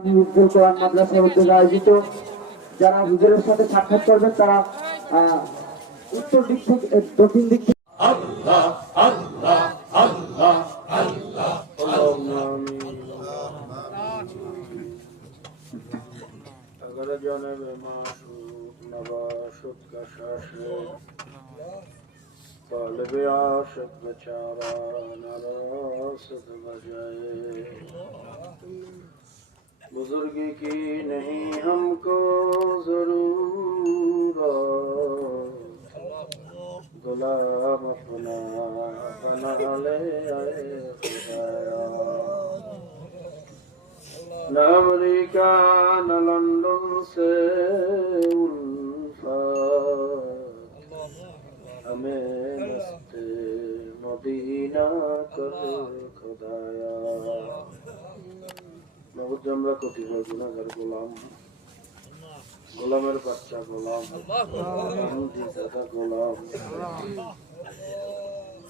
উজ্জ্বল কোরআন মাদ্রাসার উদ্যোগে আয়োজিত যারা হুজুরের সাথে সাক্ষাৎ করবেন তারা উত্তর দিক থেকে দক্ষিণ দিক থেকে আল্লাহ আল্লাহ আল্লাহ আল্লাহ अगर जनब माशूक नवाशुक का शाशे तालिब आशिक बेचारा नारासत बजाए बुजुर्गी की नहीं हमको जरूरत गुलाम अपना बना ले आए खुदाया न अमेरिका न लंदन से उल्फत हमें मस्ते मदीना कर खुदाया बहुत जमरा कोटी गुनाहगार गोलाम গোলামের বাচ্চা গোলাম দাদা গোলাম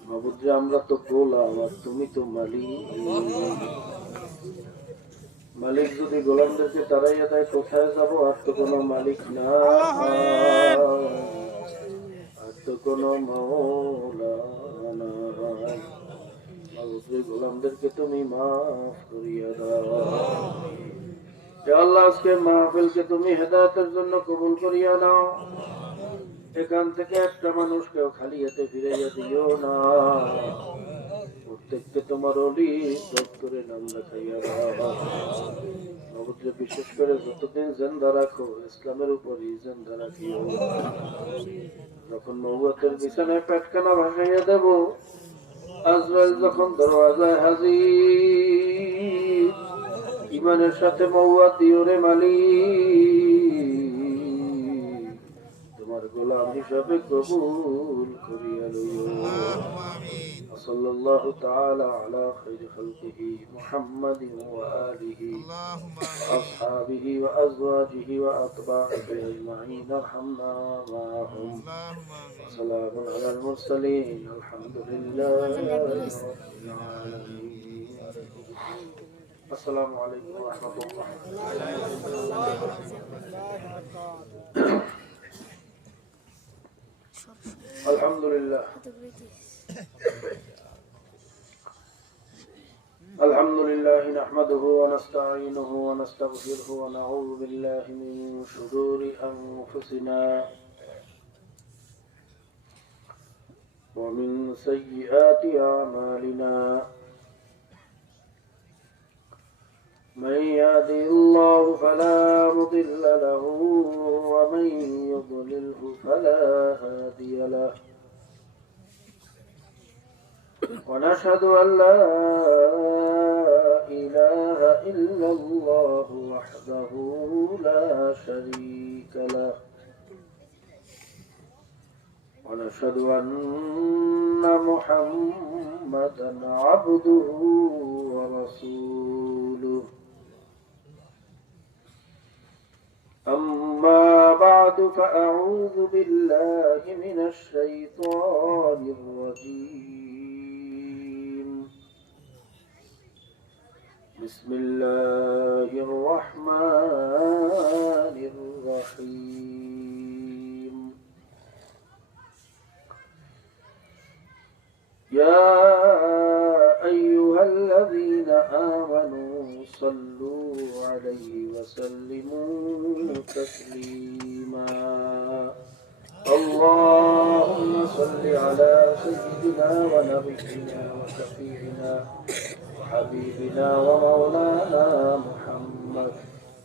বাবুজি আমরা তো গোলাম আর তুমি তো মালিক মালিক যদি গোলামদেরকে তারাইয়া দেয় কোথায় যাবো আর তো কোনো মালিক না আর তো কোনো মওলা নাই বাবুজি গোলামদেরকে তুমি মাফ করিয়া দাও আল্লাহ আজকে মাহফিলকে তুমি হেদায়েতের জন্য কবুল করিয়া নাও এখান থেকে একটা মানুষকেও খালি হাতে ফিরাইয়া দিও না প্রত্যেককে তোমার ওলি দপ্তরে নাম লেখাইয়া দাও বিশেষ করে যতদিন জিন্দা রাখো ইসলামের উপরই জিন্দা রাখিও যখন নবুয়তের বিছানায় পেটখানা ভাসাইয়া দেব আজরাইল যখন দরওয়াজায় হাজির ইমানের সাথে মওয়াত দিও রে মালিক তোমার গোলাম হিসাবে কবুল করিয়া লইও সাল্লাল্লাহু তাআলা আলা খায়রি খালকিহি মুহাম্মাদিন ওয়া আলিহি আসহাবিহি ওয়া আজওয়াজিহি ওয়া আতবা'iহি আজমাইন আরহামনা মা'হুম সালামুন আলাল মুরসালিন আলহামদুলিল্লাহি রাব্বিল আলামিন السلام عليكم ورحمة الله الحمد لله الحمد لله نحمده ونستعينه ونستغفره ونعوذ بالله من شرور أنفسنا ومن سيئات أعمالنا من يهده الله فلا مضل له ومن يضلله فلا هادي له ونشهد أن لا إله إلا الله وحده لا شريك له ونشهد أن محمدا عبده ورسوله أما بعد فأعوذ بالله من الشيطان الرجيم بسم الله الرحمن الرحيم يا أيها الذين آمنوا صلوا عليه وسلموا تسليما اللهم صل على سيدنا ونبينا وشفيعنا وحبيبنا ومولانا محمد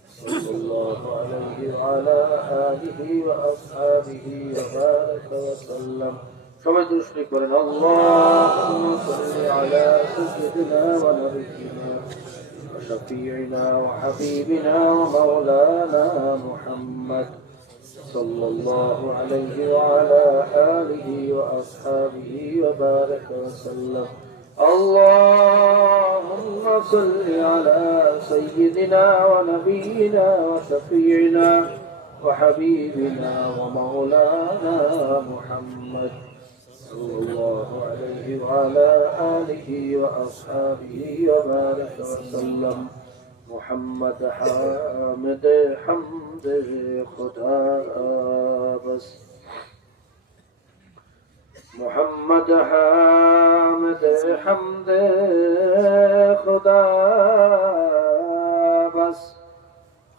صلى الله عليه وعلى آله وأصحابه وبارك وسلم সবাই দুরূদ করেন আল্লাহুম্মা সাল্লি আলা সাইয়্যিদিনা ওয়া নাবিয়িনা ওয়া শাফিঈনা ওয়া হাবিবিনা ওয়া মাওলানা মুহাম্মদ সাল্লাল্লাহু আলাইহি ওয়া আলা আলিহি ওয়া আসহাবিহি ওয়া বারাকা ওয়া সাল্লাম আল্লাহুম্মা সাল্লি আলা সাইয়্যিদিনা ওয়া নাবিয়িনা ওয়া শাফিঈনা ওয়া হাবিবিনা ওয়া মাওলানা মুহাম্মদ صلى الله عليه وعلى آله وأصحابه وبارك وسلم محمد حامد حمد خدا بس محمد حامد حمد خدا بس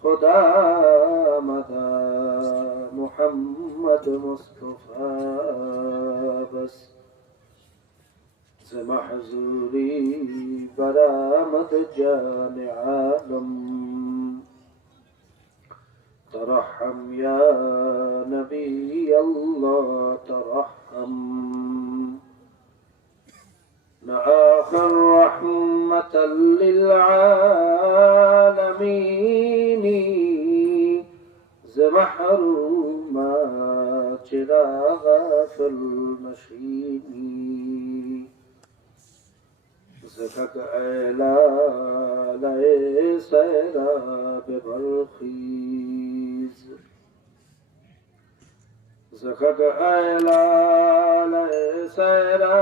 خدا مدى محمد مصطفى بس محزوري برامد جان عالم ترحم يا نبي الله ترحم آخر رحمة للعالمين محرومات چراغ في المشين زكك إلى ليس إلى ببرخيز زكك إلى ليس إلى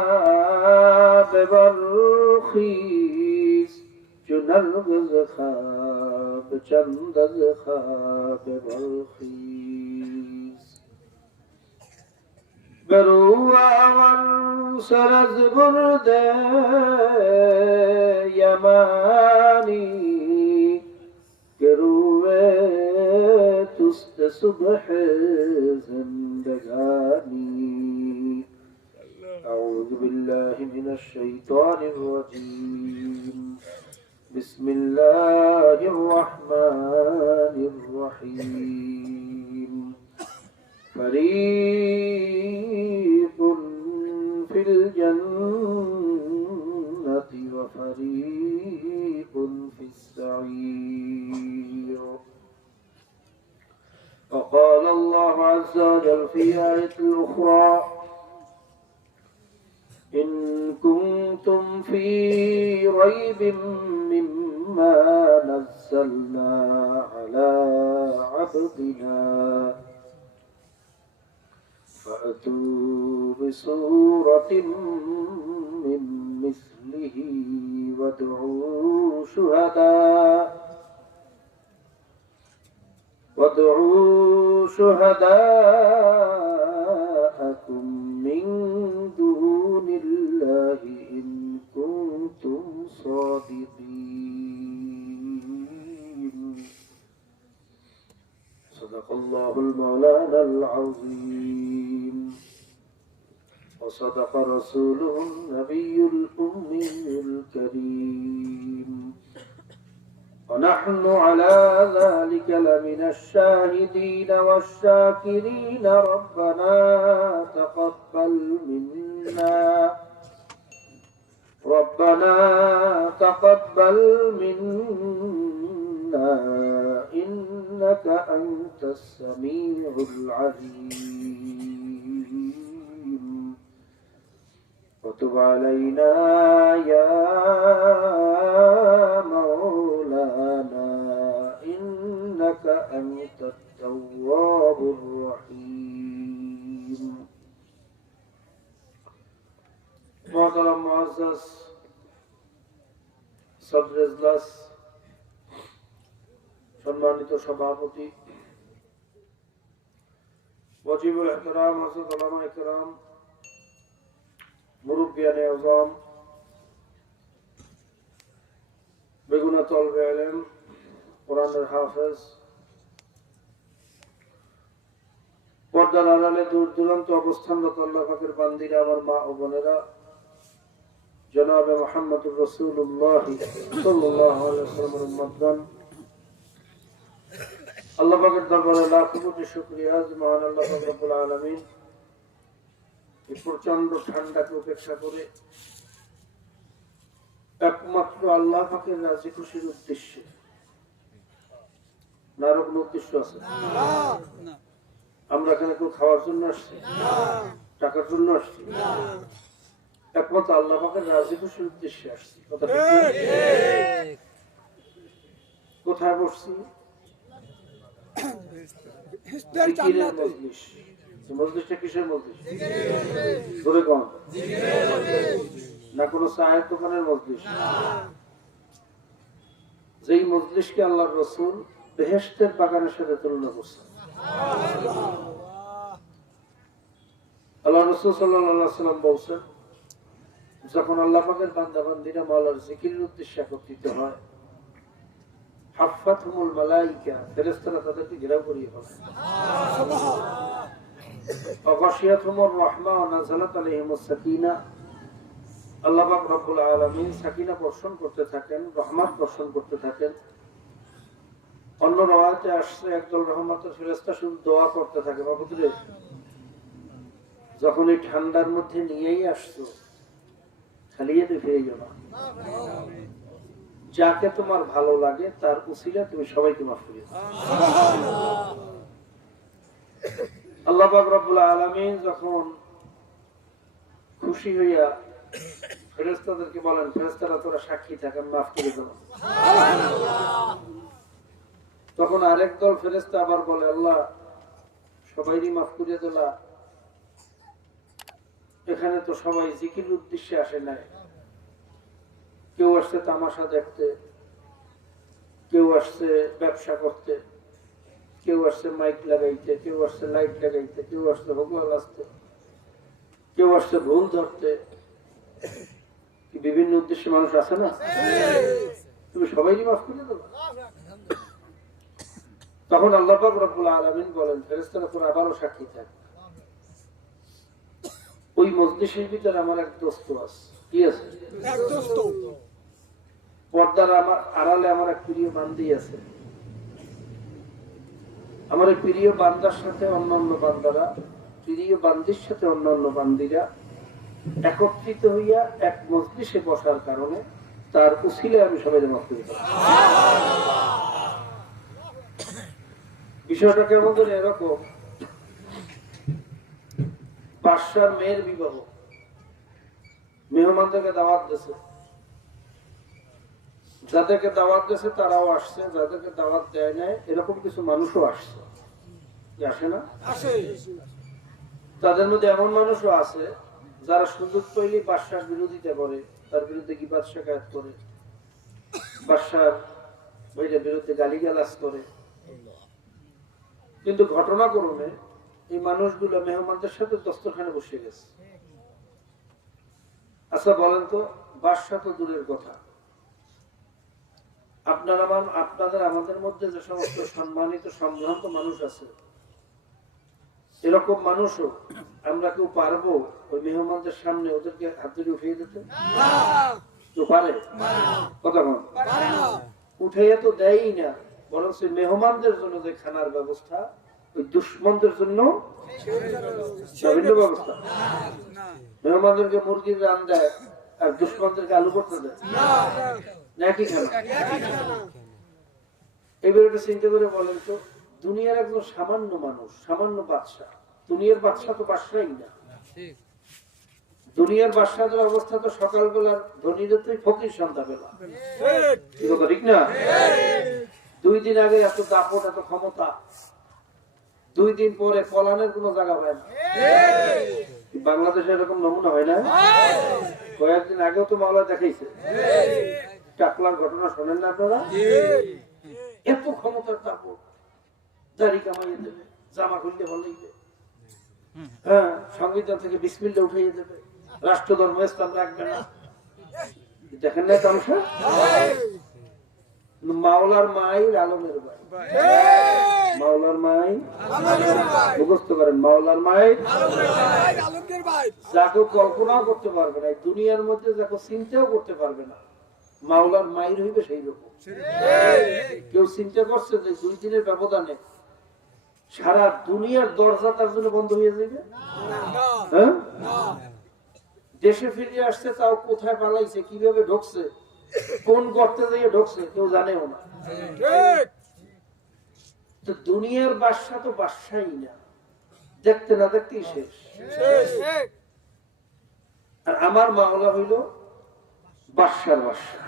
ببرخيز جنرغز خاب چندز خاب ببرخيز بروا سرز برد یمانی گروه تست صبح زندگانی اعوذ بالله من الشیطان الرجیم بسم الله الرحمن الرحیم فريق في الجنة وفريق في السعير وقال الله عز وجل في آية أخرى إن كنتم في ريب مما نزلنا على عبدنا فأتوا بسورة من مثله وادعوا شهداءكم من دون الله إن كنتم صادقين صدق الله المولانا العظيم وصدق رسوله النبي الأمي الكريم ونحن على ذلك لمن الشاهدين والشاكرين ربنا تقبل منا إنك أنت السميع العليم وتب علينا يا مولانا إنك أنت التواب الرحيم محترم معزز صدر اجلاس সম্মানিত সভাপতি ওয়াজিবুল ইহতিরাম হযরত উলামায়ে কেরাম মুরব্বিয়ানে আযম বেগুনা তলবে ইলম কোরআনের হাফেজ পর্দার আড়ালে দূর দূরান্ত অবস্থানরত আল্লাহ পাকের বান্দিরা আমার মা ও বোনেরা জনাবে মুহাম্মদুর রাসূলুল্লাহ সাল্লাল্লাহু আলাইহি ওয়াসাল্লামের উম্মতগণ আল্লাহ পাকের দরবারে লাখো কোটি শুকরিয়া যে মহান আল্লাহ পাক রব্বুল আলামিন এই প্রচন্ড ঠান্ডাকে উপেক্ষা করে একমাত্র আল্লাহ পাকের রাজি খুশির উদ্দেশ্যে না আর কোনো উদ্দেশ্য আছে না আমরা এখানে কেউ খাওয়ার জন্য আসছি না টাকার জন্য আসছি না একমাত্র আল্লাহ পাকের রাজি খুশির উদ্দেশ্যে আসছি কথা ঠিক কোথায় বসছি মজলিসটা কিসের মজলিস ধরে কোন না কোনো চায়ের দোকানের মজলিস যেই মজলিসকে আল্লাহর রাসূল বেহেশতের বাগানের সাথে তুলনা করছেন। আল্লাহর রাসূল সাল্লাল্লাহু আলাইহি ওয়াসাল্লাম বলেন, যখন আল্লাহ পাকের বান্দা বান্দীরা মাওলার জিকিরের উদ্দেশ্যে একত্রিত হয়, হাফাতহুমুল মালায়েকা, ফেরেশতারা তাদেরকে ঘেরাও করিয়ে ফেলে। ওয়াগাশিয়াতহুমুর রাহমা ওয়া নাযালাত আলাইহিমুস সাকিনা, আল্লাহ পাক রব্বুল আলামিন সাকিনা বর্ষণ করতে থাকেন, রহমত বর্ষণ করতে থাকেন। অন্য রাওয়াতে আসছে একদল রহমতের ফেরেশতা শুধু দোয়া করতে থাকে, বাবুরে যখন এই ঠান্ডার মধ্যে নিয়েই আসছো খালি এতে ফিরে যাও না, যাকে তোমার ভালো লাগে তার উসিলা তুমি সবাইকে মাফ করে দাও। আল্লাহ পাক রব্বুল আলামিন যখন খুশি হইয়া ফেরেশতাদেরকে বলেন, ফেরেশতারা তোরা সাক্ষী থাক, আমি মাফ করে দেব। তখন আরেক দল ফেরেশতা আবার বলে, আল্লাহ সবাইরই মাফ করে দিলা, এখানে তো সবাই জিকির উদ্দেশ্যে আসে নাই, কেউ আসছে তামাশা দেখতে, কেউ আসছে ব্যবসা করতে, কেউ আসছে মাইক লাগাইতে, কেউ আসছে লাইট লাগাইতে, কেউ আসছে ভগবান আসতে, কেউ আসছে ভুল ধরতে, বিভিন্ন উদ্দেশ্যে মানুষ আসে না, তুমি সবাইকে মাফ করে দেবো। তখন আল্লাহ পাক রব্বুল আলামিন বলেন, ফেরেশতারা তোরা আবারও সাক্ষী থাক, ওই মজলিসের ভিতরে আমার এক দোস্ত আছে। কি আছে? পর্দার আমার আড়ালে আমার এক প্রিয় বান্দি আছে। আমার এই প্রিয় বান্দার সাথে অন্যান্য বান্দারা, প্রিয় বান্দির সাথে অন্যান্য বান্দিরা একত্রিত হইয়া এক মজলিসে বসার কারণে তার উসিলে আমি সবাই মাফ করে দিই। বিষয়টা কেমন করে এরকম, বাদশার মেয়ের বিবাহ, মেহমানদেরকে দাওয়াত দিয়েছে, যাদেরকে দাওয়াত দিয়েছে তারাও আসছে, যাদেরকে দাওয়াত দেয় নাই এরকম কিছু মানুষও আসছে, আসে না? তাদের মধ্যে এমন মানুষও আছে যারা সুযোগ পাইলে বাদশার বিরোধিতা করে, তার বিরুদ্ধে গীবত শিকায়ত করে, বাদশার বিরুদ্ধে গালিগালাজ করে। কিন্তু ঘটনাক্রমে এই মানুষগুলো মেহমানদের সাথে দস্তরখানে বসে গেছে। আচ্ছা বলেন তো, বাদশা তো দূরের কথা, আপনাদের আমাদের মধ্যে যে সমস্ত সম্মানিত সম্ভ্রান্ত মানুষ আছে, এরকম মানুষও আমরা কেউ পারবো ওই মেহমানদের সামনে ওদেরকে হাত ধরে উঠিয়ে দিতে? কেউ পারে? কথা বল, উঠাইয়া তো দেয়ই না, বরং সেই মেহমানদের জন্য যে খানার ব্যবস্থা, ওই দুশ্মনদের জন্য বিভিন্ন ব্যবস্থা। মেহমানদেরকে মুরগির রান দেয় আর দুশ্মনদেরকে আলু করতে দেয়, একই খানা। এবার এটা চিন্তা করে বলেন তো, দুনিয়ার একজন সামান্য মানুষ, সামান্য বাদশা, দুনিয়ার বাদশা তো বাদশাই না, দুনিয়ার বাদশাদের অবস্থা তো সকালবেলার ধনীদের তো ফকির সন্ধ্যাবেলা, ঠিক না? 2 দিন আগে এত দাপট, এত ক্ষমতা, 2 দিন পরে পলানের কোন জায়গা হয় না। বাংলাদেশে এরকম নমুনা হয় না? কয়েকদিন আগেও তো মাওলা দেখাইছে, টাকলার ঘটনা শোনেন না আপনারা? এত ক্ষমতার দাপট, দাড়ি কামাইয়ে দেবে, জামা খুলতে বলাইবে, হ্যাঁ, সংবিধান থেকে বিসমিল্লাহ উঠাইয়ে দেবে, রাষ্ট্রধর্ম ইসলাম রাখবে না। দেখেন না তামসা? মাওলার মায়ের আলমের ভাই, মাওলার মাই মুখস্থ করেন, মাওলার মায়ের যাকে কল্পনাও করতে পারবে না, দুনিয়ার মধ্যে যাকে চিন্তাও করতে পারবে না, মাওলার মায়ের হইবে সেই রকম। কেউ চিন্তা করছে যে 2 দিনের ব্যবধানে সারা দুনিয়ার দরজা তার জন্য বন্ধ হয়ে যাবে? হ্যাঁ, দেশে ফিরে আসছে, তাও কোথায় পালাইছে, কিভাবে ঢুকছে, কোন গর্তে দিয়ে ঢুকছে কেউ জানেও না। তো দুনিয়ার বাদশা তো বাদশাই না, দেখতে না দেখতেই শেষ। আর আমার মাওলা হইল বাদশার বাদশা।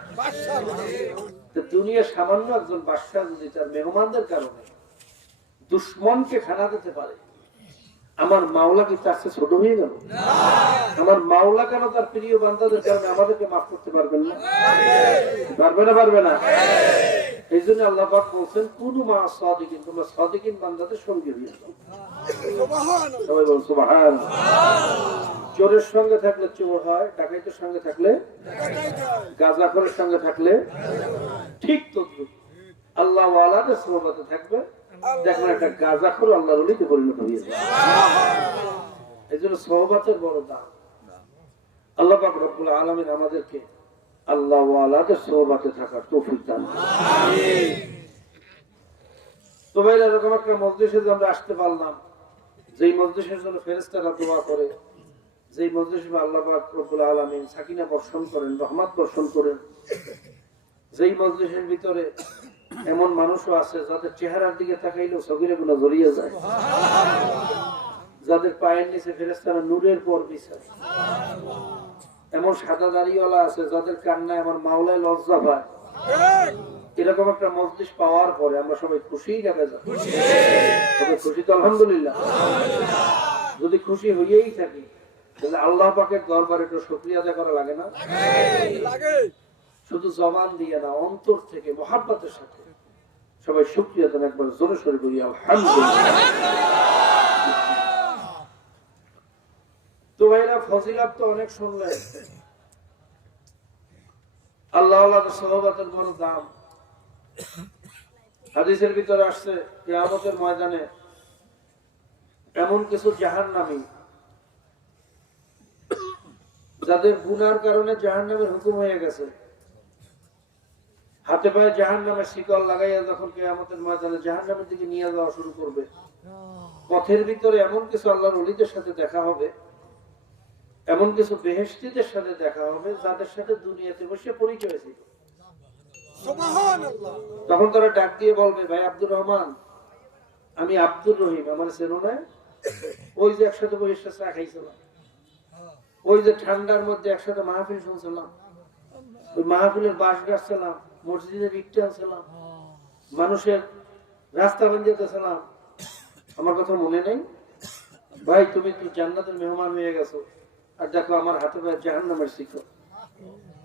দুনিয়া সামান্য একজন বাদশা যদি তার মেহমানদের কারণে দুশ্মনকে খানা দিতে পারে, আমার মাওলা কি তার চেয়ে ছোট হয়ে গেল? আমার মাওলা কেন তার প্রিয় বান্দাদের কারণে আমাদেরকে মাফ করতে পারবেন না? পারবে না? পারবে না? এই জন্য আল্লাহ পাক বলছেন কুনু মা সাদিকিন, তোমরা সাদিকিন বান্দাদের সঙ্গে হয়ে যাও। সবাই বলুন সুবহানাল্লাহ। চোরের সঙ্গে থাকলে চোর হয়, ডাকাইতের সঙ্গে থাকলে, গাঁজাখোরের সঙ্গে থাকলে ঠিক তদ্রুপ আল্লাহ ওয়ালাদের সোহবতে থাকবে, দেখবেন একটা গাঁজাখোর আল্লাহর ওলিতে পরিণত হয়ে যাবে। এই জন্য সোহবতের বড় দাম। আল্লাহ পাক রব্বুল আলামিন আমাদেরকে আল্লাহ ওয়ালাদের সোহবতে থাকার তৌফিক দান করুন। আমিন। তো ভাই, এরকম একটা মজলিসে যে আমরা আসতে পারলাম, যেই মজলিসের জন্য ফেরেশতারা দোয়া করে, যেই মজলিসে আল্লাহ পাক রব্বুল আলামিন সাকিনা বর্ষণ করেন, রহমত বর্ষণ করেন, যেই মজলিসের ভিতরে এমন মানুষও আছে যাদের চেহারার দিকে তাকাইলেও সগীরে গুনাহ জড়িয়ে যায়, যাদের পায়ের নিচে ফেরেশতারা নূরের পর বিছায়, এমন সাদা দাড়িওয়ালা আছে যাদের কান্নায় আমার মাওলায় লজ্জা পায়। এরকম একটা মজলিস পাওয়ার পরে আমরা সবাই খুশিই দেখা যায়। তবে খুশি তো আলহামদুলিল্লাহ। যদি খুশি হইয়েই থাকি তাহলে আল্লাহ পাকের দরবারে একটু শুকরিয়া আদায় করা লাগে না? শুধু জবান দিয়ে না, অন্তর থেকে মহাব্বতের সাথে সবাই শুকরিয়া দেন একবার জোরে সোরে বলি আলহামদুলিল্লাহ। তো ভাইরা, ফজিলত তো অনেক শুনলেন। আল্লাহ ওয়ালাদের সোহবতের বড় দাম। হাদিসের ভিতরে আসছে কিয়ামতের ময়দানে এমন কিছু জাহান্নামী যাদের গুনার কারণে জাহান্নামের হুকুম হয়ে গেছে, হাতে পায়ে জাহান্নামের শিকল লাগাইয়া যখন কিয়ামতের ময়দানে জাহান্নামের দিকে নিয়ে যাওয়া শুরু করবে, পথের ভিতরে এমন কিছু আল্লাহর ওলিদের সাথে দেখা হবে, এমন কিছু বেহেশতীদের সাথে দেখা হবে যাদের সাথে দুনিয়াতে বসে পরিচয় ছিল। তখন তারা ডাক দিয়ে বলবে, ভাই আব্দুর রহমান, আমি আব্দুর রহিম, আমার চেনো না? ওই যে একসাথে বসে চা খাইছিলাম, ওই যে ঠান্ডার মধ্যে একসাথে মাহফিল শুনছিলাম, ওই মাহফিলের বাঁশ গাছছিলাম, মসজিদের ইট টানছিলাম, মানুষের রাস্তা বানিয়েছিলাম, আমার কথা মনে নেই? ভাই, তুমি তো জান্নাতের মেহমান হয়ে গেছো, আর দেখো আমার হাতে পায়ে জাহান্নামের শিকল।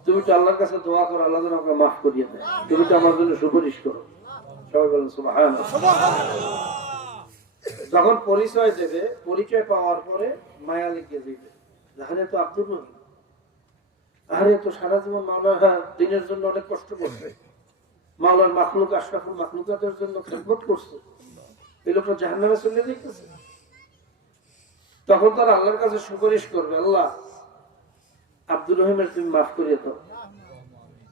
তুমি তো আল্লাহর কাছে দোয়া করো, আল্লাহ যেন আমাকে মাফ করিয়ে দেয়। তুমি তো আমার জন্য সুপারিশ করো। সবাই বলেন সুবহানাল্লাহ। যখন পরিচয় দেবে, পরিচয় পাওয়ার পরে মায়া লেগে যাবে, আরে তো আব্দুর রহিম, আরে তো সারা জীবন মাওলানা দিনের জন্য অনেক কষ্ট করছে, মাওলার মাখলুক আশরাফুল মাখলুকাতের জন্য খেদমত করছে, এই লোকটা জাহান্নামে চলে যাইতেছে। তখন তারা আল্লাহর কাছে সুপারিশ করবে, আল্লাহ আব্দুর রহিমের তুমি মাফ করিয়ে দাও,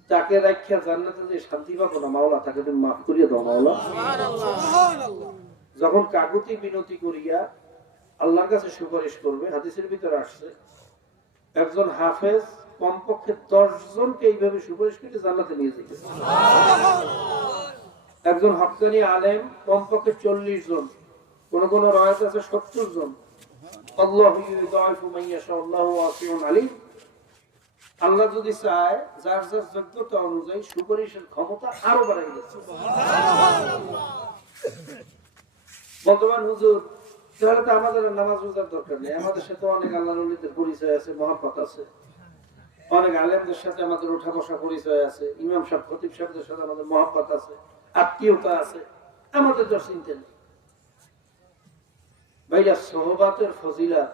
তাকে রাখিয়া জান্নাতে যে শান্তি পাবো না মাওলা, তাকে তুমি মাফ করিয়ে দাও মাওলা। যখন কাকুতি বিনতি করিয়া আল্লাহর কাছে সুপারিশ করবে, হাদিসের ভিতরে আসছে একজন হাফেজ কমপক্ষে 10 জনকে এইভাবে সুপারিশ করে জান্নাতে নিয়ে যেতে, একজন হক্কানি আলেম কমপক্ষে 40 জন, কোন কোন রায়াত আছে 70 জন। আল্লাহু ইউদাইফু মান ইয়াশা, আল্লাহু ওয়াসিউন আলিম। আল্লাহ যদি চায় যার যার যোগ্যতা অনুযায়ী সুপারিশের ক্ষমতা আরো বাড়াই দিচ্ছে। বর্তমান হুজুর, তাহলে তো আমাদের নামাজ রোজার দরকার নেই, আমাদের সাথে অনেক আল্লাহর ওলিদের পরিচয় আছে, মহব্বত আছে, অনেক আলেমদের সাথে আমাদের ওঠা বসা পরিচয় আছে, ইমাম সাহেব খতিব সাহেবদের সাথে আমাদের মহব্বত আছে, আত্মীয়তা আছে, আমাদের তো চিন্তা নেই। ভাইরা, সোহবাতের ফজিলাত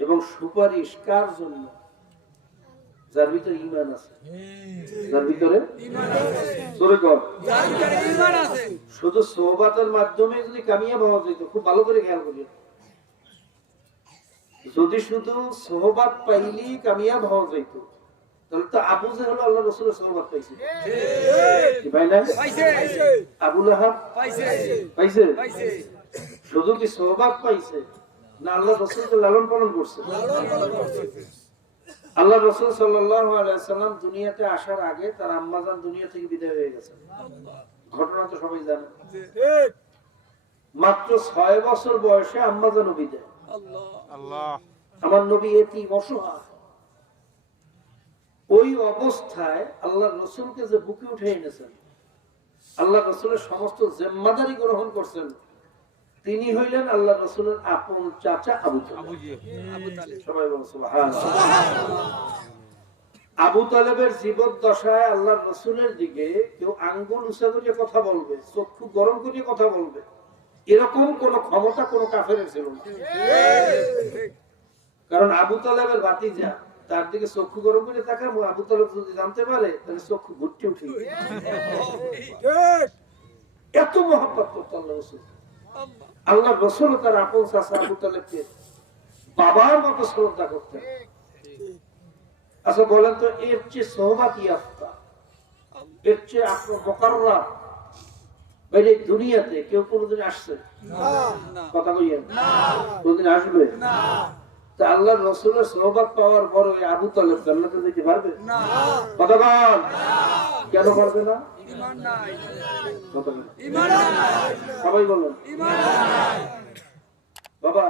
এবং সুপারিশ কার জন্য? যার ভিতরে ঈমান আছে, যার ভিতরে ঈমান আছে। শুধু সোহবাতের মাধ্যমে যদি কামিয়াব হওয়া যেত, খুব ভালো করে খেয়াল করি, যদি শুধু সোহবাত পাইলেই কামিয়াব হওয়া যেত, তাহলে তো আবু জেহেল আল্লাহ রাসূলের সোহবাত পাইছে, কি ভাই না? আবু লাহাব পাইছে। শুধু কি সোহবাত পাইছে না আল্লাহ রাসূলকে লালন পালন করছে? আল্লাহ রাসূল সাল্লাল্লাহু আলাইহি সাল্লাম দুনিয়াতে আসার আগে তার আম্মাজান দুনিয়া থেকে বিদায় হয়ে গেছে, ঘটনা তো সবাই জানে। মাত্র 6 বছর বয়সে আম্মাজানও বিদায়। আমার নবী এতিম, অসহায়, ওই অবস্থায় আল্লাহ রাসূলকে যে বুকে উঠে এনেছেন, আল্লাহ রাসূলের সমস্ত জিম্মাদারি গ্রহণ করছেন, তিনি হইলেন আল্লাহ রাসূলের আপন চাচা আবু তালেব। সবাই বলুন সুবহানাল্লাহ। আবু তালেবের জীবদ্দশায় আল্লাহর রাসূলের দিকে কেউ আঙ্গুল উঁচা করে কথা বলবে, চক্ষু গরম করে কথা বলবে, এরকম কোন ক্ষমতা কোন কাফেরের ছিল না। কারণ আবু তালেবের ভাতিজা, তার দিকে চক্ষু গরম করে তাকাবো, আবু তালেব যদি জানতে পারে তাহলে চক্ষু ঘুরতে উঠে এত মহব্বত করত আল্লাহ রাসূল। আল্লাহ রাসূল তার আপন চাচা আবু তালেবকে বাবার মতো শ্রদ্ধা করতেন। আচ্ছা বলেন তো, এর চেয়ে সোহবাত ইয়াফতা, এর চেয়ে আপনার মোকাররম বাইরে দুনিয়াতে কেউ কোনোদিন আসছে? কথা কইয়েন, কোনদিন আসবে? তা আল্লাহর রাসূলের সোহবত পাওয়ার পর ওই আবু তালেব জান্নাতে যেতে পারবে? কথা বল, কেন পারবে না? ঈমান নাই। কথা বল, ঈমান নাই। সবাই বলুন ঈমান নাই। বাবা,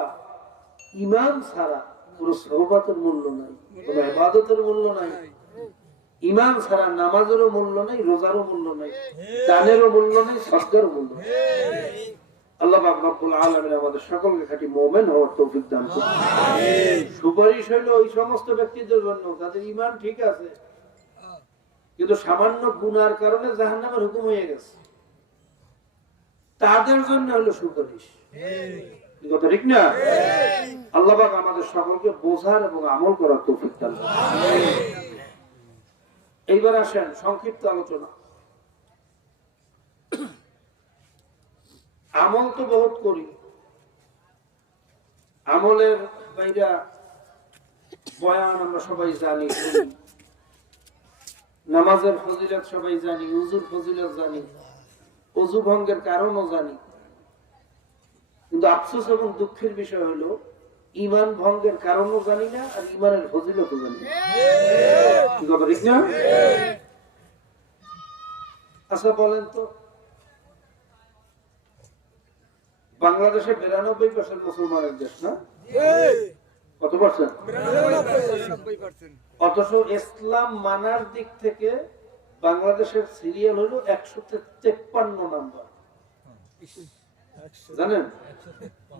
ঈমান ছাড়া পুরো সোহবতের মূল্য নাই, কোনো ইবাদতের মূল্য নাই। ঈমান ছাড়া নামাজেরও মূল্য নাই, রোজারও মূল্য নাই, দানেরও মূল্য নাই, সদকারও মূল্য নাই। আল্লাহ পাক রব্বুল আলামিন আমাদের সকলকে খাঁটি মুমিন হওয়ার তৌফিক দান করুন। আমিন। সুপারিশ হলো ওই সমস্ত ব্যক্তিদের জন্য যাদের ঈমান ঠিক আছে কিন্তু সামান্য গুনার কারণে জাহান্নামের হুকুম হয়ে গেছে, তাদের জন্য হলো সুপারিশ। ঠিক কথা, ঠিক না? আল্লাহ পাক আমাদের সকলকে বোঝার এবং আমল করার তৌফিক দান করুন। আমিন। এইবার আসেন সংক্ষিপ্ত আলোচনা। আমল তো বহুত করি, আমলের বাইরা বয়ান আমরা সবাই জানি, নামাজের ফজিলত সবাই জানি, উজুর ফজিলত জানি, অজু ভঙ্গের কারণও জানি, কিন্তু আফসোস এবং দুঃখের বিষয় হলো ঈমান ভঙ্গের কারণও জানি না আর ঈমানের ফজিলতও জানি না। ঠিক কথা, ঠিক না? আচ্ছা বলেন তো, বাংলাদেশে 92% মুসলমানের দেশ না? কত পার্সেন্ট? অথচ ইসলাম মানার দিক থেকে বাংলাদেশের সিরিয়াল হলো 153 নাম্বার। জানেন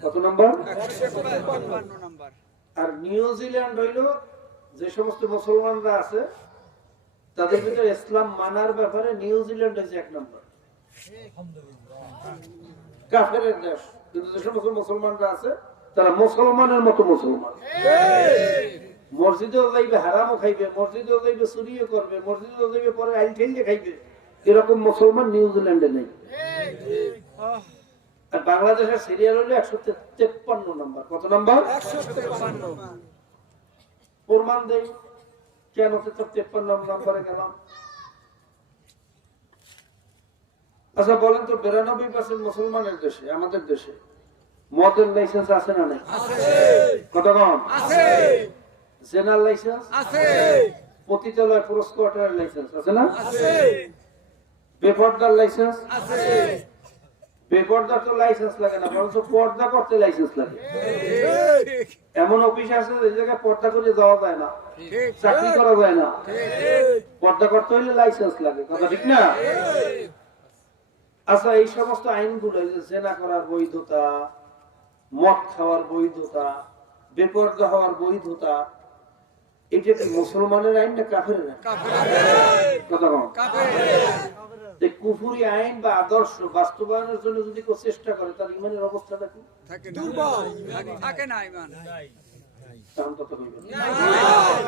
কত নাম্বার? 153 নাম্বার। আর নিউজিল্যান্ড হইল, যে সমস্ত মুসলমানরা আছে তাদের ভিতরে ইসলাম মানার ব্যাপারে নিউজিল্যান্ড হচ্ছে 1 নাম্বার। কাফেরের দেশ, কিন্তু যে সমস্ত মুসলমানরা আছে তারা মুসলমানের মতো মুসলমান। মসজিদেও যাইবে, হারামও খাইবে, মসজিদেও যাইবে, চুরিও করবে, মসজিদেও যাইবে, পরে আইল ঠেলে খাইবে, এরকম মুসলমান নিউজিল্যান্ডে নেই। আর বাংলাদেশের সিরিয়াল হলো 153 নাম্বার। কত নাম্বার? 153। প্রমাণ দেই কেন 153 নাম্বারে গেলাম। আচ্ছা বলেন তো, 92% মুসলমানের দেশে, আমাদের দেশে মদের লাইসেন্স আছে না নাই? কত কম? জেনার লাইসেন্স আছে, পতিতালয় পুরস্কারের লাইসেন্স আছে না? বেপর্দার লাইসেন্স আছে। বেপর্দা তো লাইসেন্স লাগে না, বরঞ্চ পর্দা করতে লাইসেন্স লাগে। এমন অফিস আছে যে জায়গায় পর্দা করে যাওয়া যায় না, চাকরি করা যায় না, পর্দা করতে হইলে লাইসেন্স লাগে। কথা ঠিক না? আচ্ছা, এই সমস্ত আইনগুলো, জেনা করার বৈধতা, মদ খাওয়ার বৈধতা, বেপর্দা হওয়ার বৈধতা, এটা কি মুসলমানের আইন না কাফেরের আইন? কথা কম। কুফরি আইন বা আদর্শ বাস্তবায়নের জন্য যদি কেউ চেষ্টা করে, তার ইমানের অবস্থাটা কি?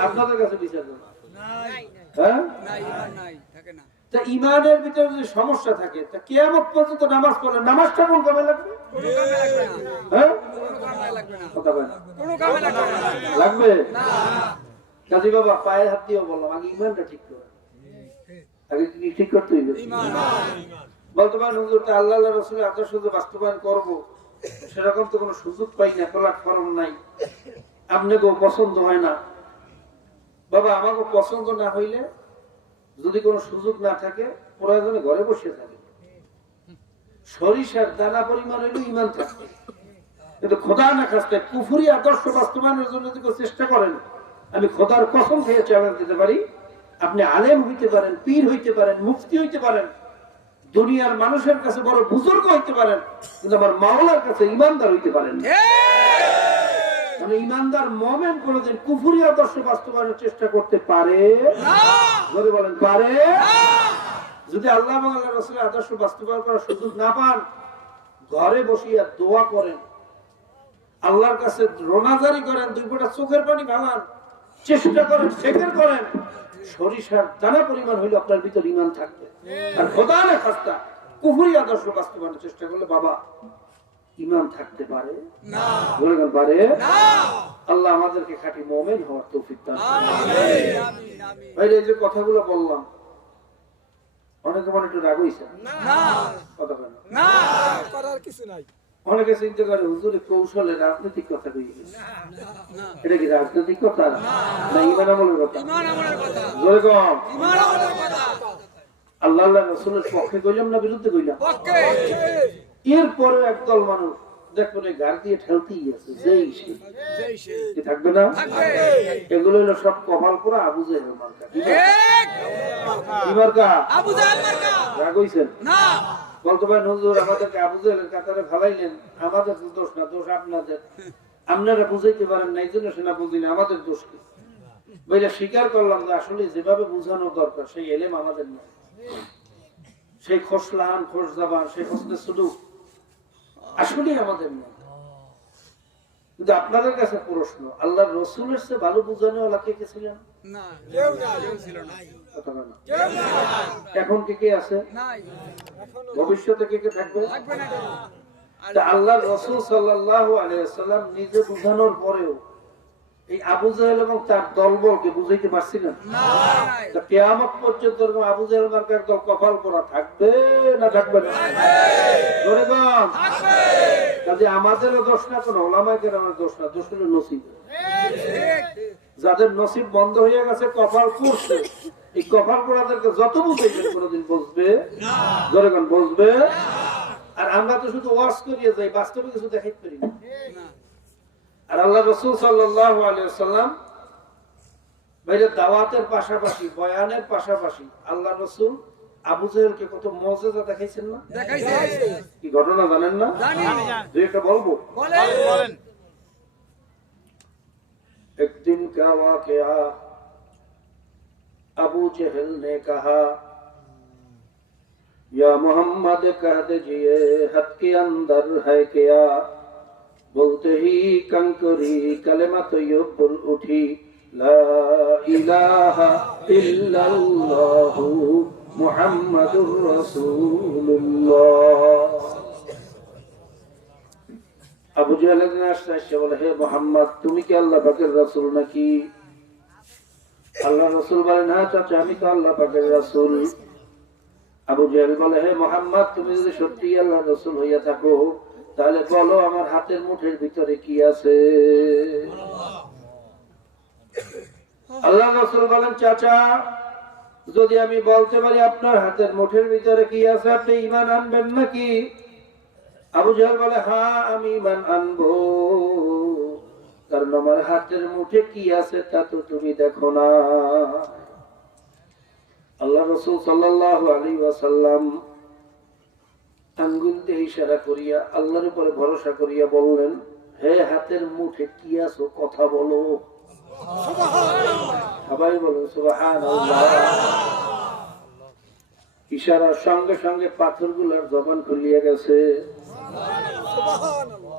আপনাদের কাছে বিচার না। ইমানের ভিতরে যদি সমস্যা থাকে, তা কিয়ামত পর্যন্ত নামাজ পড়লে নামাজটা কোন কামে লাগবে? লাগবে কাজী বাবা, পায়ে হাত দিয়ে বললাম আগে ইমানটা ঠিক করে, আগে ঠিক করতে হইবে। বলতে পারেন হুজুর, আল্লাহ রাসূলের আদর্শ বাস্তবায়ন করবো, সেরকম তো কোনো সুযোগ পাই না, প্ল্যাটফর্ম নাই, আপনাকে পছন্দ হয় না। বাবা, আমাকে পছন্দ না হইলে, যদি কোনো সুযোগ না থাকে, প্রয়োজনে ঘরে বসে থাকে। সরিষার দানা পরিমাণ হইলে ইমান থাকবে, কিন্তু খোদা না খাস্তে কুফরি আদর্শ বাস্তবায়নের জন্য যদি চেষ্টা করেন, আমি খোদার কসম খেয়ে চ্যালেঞ্জ দিতে পারি, আপনি আলেম হইতে পারেন, পীর হইতে পারেন, মুফতি হইতে পারেন, দুনিয়ার মানুষের কাছে বড় বুজুর্গ হইতে পারেন, কিন্তু আমার মাওলার কাছে ইমানদার হইতে পারেন না। মানে ইমানদার মুমিন কোনদিন কুফরি আদর্শ বাস্তবায়নের চেষ্টা করতে পারে না। যদি বলেন পারে না। যদি আল্লাহ এবং আল্লাহর রাসূলের আদর্শ বাস্তবায়ন করার সুযোগ না পান, ঘরে বসিয়া দোয়া করেন, আল্লাহর কাছে রোনাজারি করেন, দুই ফোঁটা চোখের পানি ঢালান, চেষ্টা করেন, ফিকির করেন, সরিষার দানা পরিমাণ হইলে আপনার ভিতর ঈমান থাকবে। আর খোদার খাস্তা কুফরি আদর্শ বাস্তবায়নের চেষ্টা করলে বাবা ঈমান থাকতে পারে না। বলেন পারে না। আল্লাহ আমাদেরকে খাঁটি মুমিন হওয়ার তৌফিক দান করুন। আমিন আমিন আমিন। ভাই এই যে কথাগুলো বললাম, অনেকে মনে একটু রাগ হইছে না? কথা বলেন না, করার কিছু নাই। অনেকে চিন্তা করে হুজুর কৌশলে রাজনৈতিক কথা কইছে, এটা কি রাজনৈতিক কথা না ঈমান আমলের কথা? ঈমান আমলের কথা। জোরে কম ঈমান আমলের কথা। আল্লাহ আল্লাহ রাসূলের পক্ষে কইলাম না বিরুদ্ধে কইলাম? পক্ষে। এরপরে একদল মানুষ দেখুন গার দিয়ে ঠেলতেই আছে, যেই সে থাকবে না, এগুলো হলো সব কপাল করা আবু জেহেল মার্কা। কি মার্কা? আবু জেহেল মার্কা। রাগ হইছেন না? বলতে পারেন হুজুর আমাদেরকে আবু জেহেলের কাতারে ফেলাইলেন, আমাদের দোষ না, দোষ আপনাদের, আপনারা বুঝাইতে পারেন না, এই জন্য সেনা বুঝি না, আমাদের দোষ কি? বইটা স্বীকার করলাম যে আসলে যেভাবে বুঝানো দরকার সেই এলেম আমাদের না, সেই খোসলান খোশ জাবান, সেই হোসনে সুলুক আসলে আমাদের না। কিন্তু আপনাদের কাছে প্রশ্ন, আল্লাহর রাসূলের চেয়ে ভালো বুঝানো ওলা কে কে ছিলেন? না, কেউ না, কেউ ছিল না। এখন কে কে আছে? নাই। ভবিষ্যতে কে কে থাকবে? থাকবে না। তা আল্লাহর রাসূল সাল্লাল্লাহু আলাইহি ওয়াসাল্লাম নিজে বুঝানোর পরেও এই আবু জেহেল এবং তার দলবলকে বুঝাইতে পারছিলেন না। তা কিয়ামত পর্যন্ত আবু জেহেল মার্কার দল কপাল পোড়া থাকবে না থাকবে না? জোরে বল থাকবে। কাজে আমাদেরও দোষ না, কোন ওলামায়ে কেরামের দোষ না, দোষ হলো নসিব। যাদের নসিব বন্ধ হয়ে গেছে, কপাল পড়ছে, এই কপাল পোড়াদেরকে যত বুঝাইবেন কোনদিন বুঝবে না। জোরে বল বুঝবে না। আর আমরা তো শুধু ওয়াজ করিয়ে যাই, বাস্তবে কিছু দেখাইতে পারি না। আর আল্লাহ রাসূল সাল্লাল্লাহু আলাইহি ওয়াসাল্লাম বাইরে দাওয়াতের পাশাপাশি বয়ানের পাশাপাশি আল্লাহ রাসূল আবু জেহেলকে কত মুজিজা দেখাইছেন না? দেখাইছেন। কি ঘটনা জানেন না? জানি। দুই একটা বলবো? বলেন। একদিন কা ওয়াকিয়া, আবু জেহেল ने कहा या मोहम्मद कह दीजिए हद के अंदर है क्या? बोलते ही कंकरी कलेमा तय्यब बोल उठी, ला इलाहा इल्लल्लाहु मुहम्मदुर রাসূলুল্লাহ। আবু জেহেল এসে বলে, হে মুহাম্মদ, তুমি কি আল্লাহ পাকের রাসূল নাকি? আল্লাহ রাসূল বলেন, হ্যাঁ চাচা, আমি তো আল্লাহ পাকের রাসূল। আবু জেহেল বলে, হে মুহাম্মদ, তুমি যদি সত্যি আল্লাহর রাসূল হইয়া থাকো তাহলে বলো আমার হাতের মুঠের ভিতরে কি আছে? আল্লাহ রাসূল বলেন, চাচা, যদি আমি বলতে পারি আপনার হাতের মুঠের ভিতরে কি আছে, আপনি ঈমান আনবেন নাকি? আবু জেহেল বলে, হ্যাঁ আমি ঈমান আনবো, কারণ আমার হাতের মুঠে কি আছে তা তো তুমি দেখো না। আল্লাহ রাসূল সাল্লাল্লাহু আলাইহি ওয়াসাল্লাম আঙ্গুল দিয়ে ইশারা করিয়া আল্লাহর উপরে ভরসা করিয়া বললেন, হে হাতের মুঠে কি আছে কথা বলো। সবাই বলেন সুবহানাল্লাহ। ইশারার সঙ্গে সঙ্গে পাথরগুলার জবান খুলিয়া গেছে,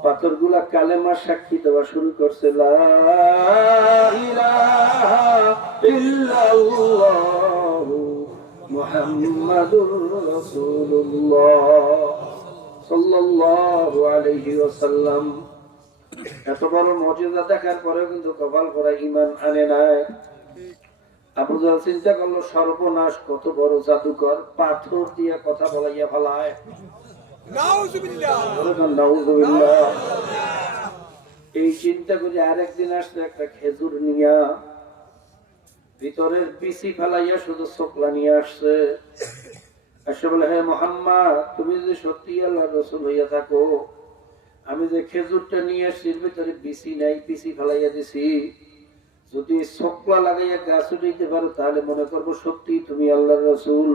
পাথরগুলা কালেমার সাক্ষী দেওয়া শুরু করছে, লা ইলাহা ইল্লাল্লাহু মুহাম্মাদুর রাসূলুল্লাহ সাল্লাল্লাহু আলাইহি ওয়াসাল্লাম। এত বড় মুজিজা দেখার পরেও কিন্তু কপাল পরা ঈমান আনে নাই। আবু জেহেল চিন্তা করলো, সর্বনাশ, কত বড় জাদুকর, পাথর দিয়ে কথা বলাইয়া ফেলায়। নাউযুবিল্লাহ। এই চিন্তা করে আরেকদিন আসলে একটা খেজুর নিয়া ভিতরের বিচি ফেলাইয়া শুধু ছোকলা নিয়ে আসছে। এসে বলে, হে মুহাম্মদ, তুমি যদি সত্যি আল্লাহর রাসূল হইয়া থাকো, আমি যে খেজুরটা নিয়ে আসছি ভিতরে বিচি নাই, বিচি ফেলাইয়া দিছি, যদি ছোকলা লাগাইয়া গাছ উঠাইতে পারো তাহলে মনে করবো সত্যি তুমি আল্লাহর রাসূল।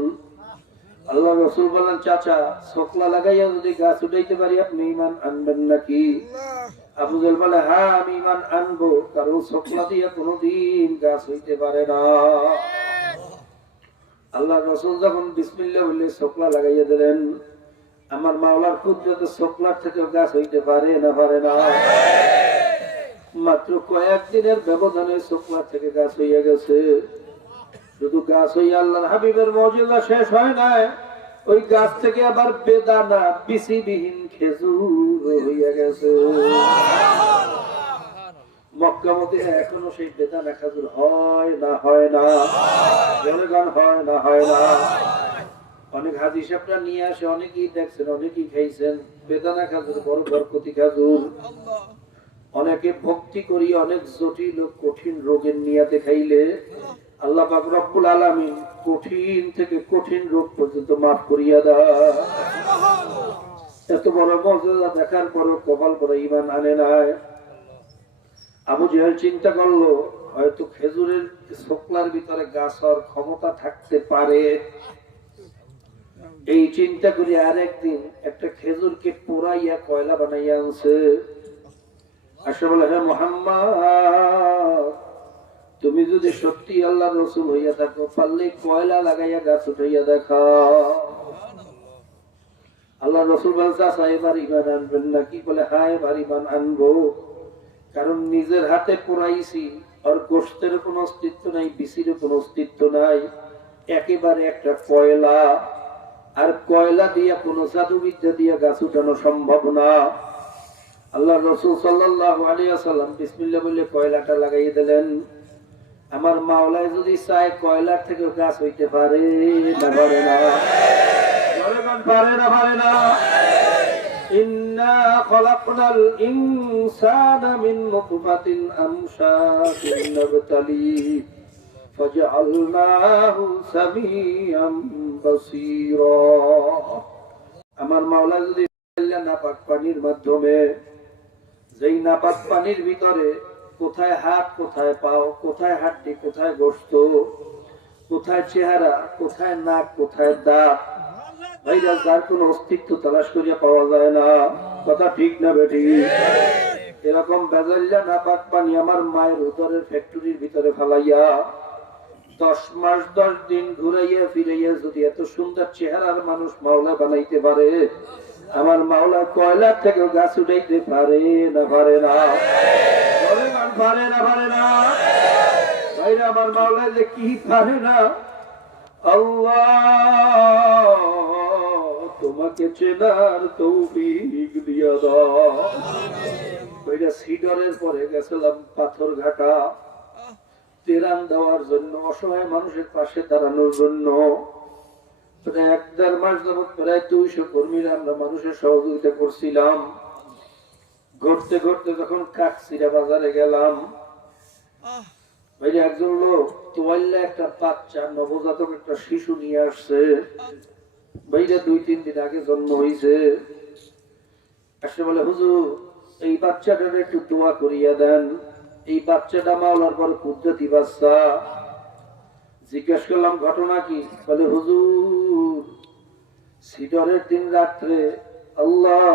আল্লাহ রাসূল বলেন, চাচা ছোকলা লাগাইয়া যদি গাছ উঠাইতে পারি আপনি ঈমান আনবেন নাকি? আবু জাহল বলে, হ্যাঁ আমি ঈমান আনবো, কারণ ছোকলা দিয়ে কোনোদিন গাছ হইতে পারে না। আল্লাহ রাসূল যখন বিসমিল্লাহ বলে ছোকলা লাগাইয়া দিলেন, আমার মাওলার কুদরতে ছোকলার থেকে গাছ হইতে পারে না? পারে না। মাত্র কয়েকদিনের ব্যবধানে ছোকলা থেকে গাছ হইয়া গেছে। শুধু গাছ হইয়া আল্লাহর হাবিবের মুজিজা শেষ হয় নাই, ওই গাছ থেকে আবার বেদানা বিচিবিহীন খেজুর হইয়া গেছে। মক্কা মদিনা এখনো সেই বেদানা খেজুর হয় না? হয় না? জনগণ হয় না? হয় না? অনেক হাদিস সাহেবরা নিয়ে আসে, অনেকেই দেখছেন, অনেকেই খাইছেন। বেদানা খেজুর বড় বরকতি খেজুর। অনেকে ভক্তি করি অনেক জটিল ও কঠিন রোগের নিয়াতে খাইলে আল্লাহ পাক রব্বুল আলামিন কঠিন থেকে কঠিন রোগ পর্যন্ত মাফ করিয়া দেয়। এত বড় মুজিজা দেখার পরও কপাল করে ঈমান আনে নাই। আবু জাহেল চিন্তা করলো, হয়তো খেজুরের ছোকলার ভিতরে গাছ হওয়ার ক্ষমতা থাকতে পারে। এই চিন্তা করি আরেকদিন একটা খেজুরকে পোড়াইয়া কয়লা বানাইয়া আনছে। আসে বলে, হে মুহাম্মদ, তুমি যদি সত্যি আল্লাহর রাসূল হইয়া থাকো, পারলে কয়লা লাগাইয়া গাছ উঠাইয়া দেখা। আল্লাহর রাসূল বলছে, আচ্ছা এবার ঈমান আনবেন নাকি? বলে, হ্যাঁ এবার ঈমান আনবো, কারণ নিজের হাতে পোড়াইছি, আর গোশতের কোনো অস্তিত্ব নাই, বিচির কোনো অস্তিত্ব নাই, একেবারে একটা কয়লা। আর কয়লা দিয়া কোনো জাদুবিদ্যা দিয়া গাছ উঠানো সম্ভব না। আল্লাহ রাসূল সাল্লাল্লাহু আলাইহি ওয়াসাল্লাম বিসমিল্লাহ বলে কয়লাটা লাগাই দিলেন। আমার মাওলায় যদি চায় কয়লার থেকে গাছ হইতে পারে না? পারে না? পারে না? পারে না? ইন্না খলাকনাল ইনসানা মিন নুতফাতিন আমশাতিন নাবতালি ফাজআলনাহু সামিআম বাসীরা। আমার মাওলা যদি নাপাক পানির মাধ্যমে, যেই নাপাক পানির ভিতরে কোথায় হাত, কোথায় পাও, কোথায় হাড্ডি, কোথায় গোশত, কোথায় চেহারা, কোথায় নাক, কোথায় দাঁত, ভাইরা যার কোন অস্তিত্ব তালাশ করিয়া পাওয়া যায় না। কথা ঠিক না বেটি? এরকম বেজাল্লা নাপাক পানি আমার মায়ের উদরের ফ্যাক্টরির ভিতরে ফেলাইয়া 10 মাস 10 দিন ঘুরাইয়া ফিরাইয়া যদি এত সুন্দর চেহারার মানুষ মাওলা বানাইতে পারে, আমার মাওলা কয়লা থেকে গাছ উঠাইতে পারে না? পারে না? পারে না? পারে না? ভাইরা আমার মাওলা যে কি পারে না, আল্লাহ তোমাকে চেনার তৌফিক দিয়া দাও। ওইটা সিডরের পরে গেছিলাম পাথর ঘাটা, তেরান দেওয়ার জন্য, অসহায় মানুষের পাশে দাঁড়ানোর জন্য। প্রায় 1.5 মাস যাবত প্রায় 200 কর্মীরা আমরা মানুষের সহযোগিতা করছিলাম। ঘুরতে ঘুরতে যখন কাকসিরা বাজারে গেলাম, ভাইরা একজন লোক তোয়াল্লা একটা বাচ্চা, নবজাতক একটা শিশু নিয়ে আসছে। ভাইরা 2-3 দিন আগে জন্ম হয়েছে। আসলে বলে, হুজুর এই বাচ্চাটার একটু দোয়া করিয়া দেন, এই বাচ্চাটা মাওলার বড় কুদরতি বাচ্চা। জিজ্ঞেস করলাম ঘটনা কি? বলে, হুজুর সিডরের দিন রাত্রে আল্লাহ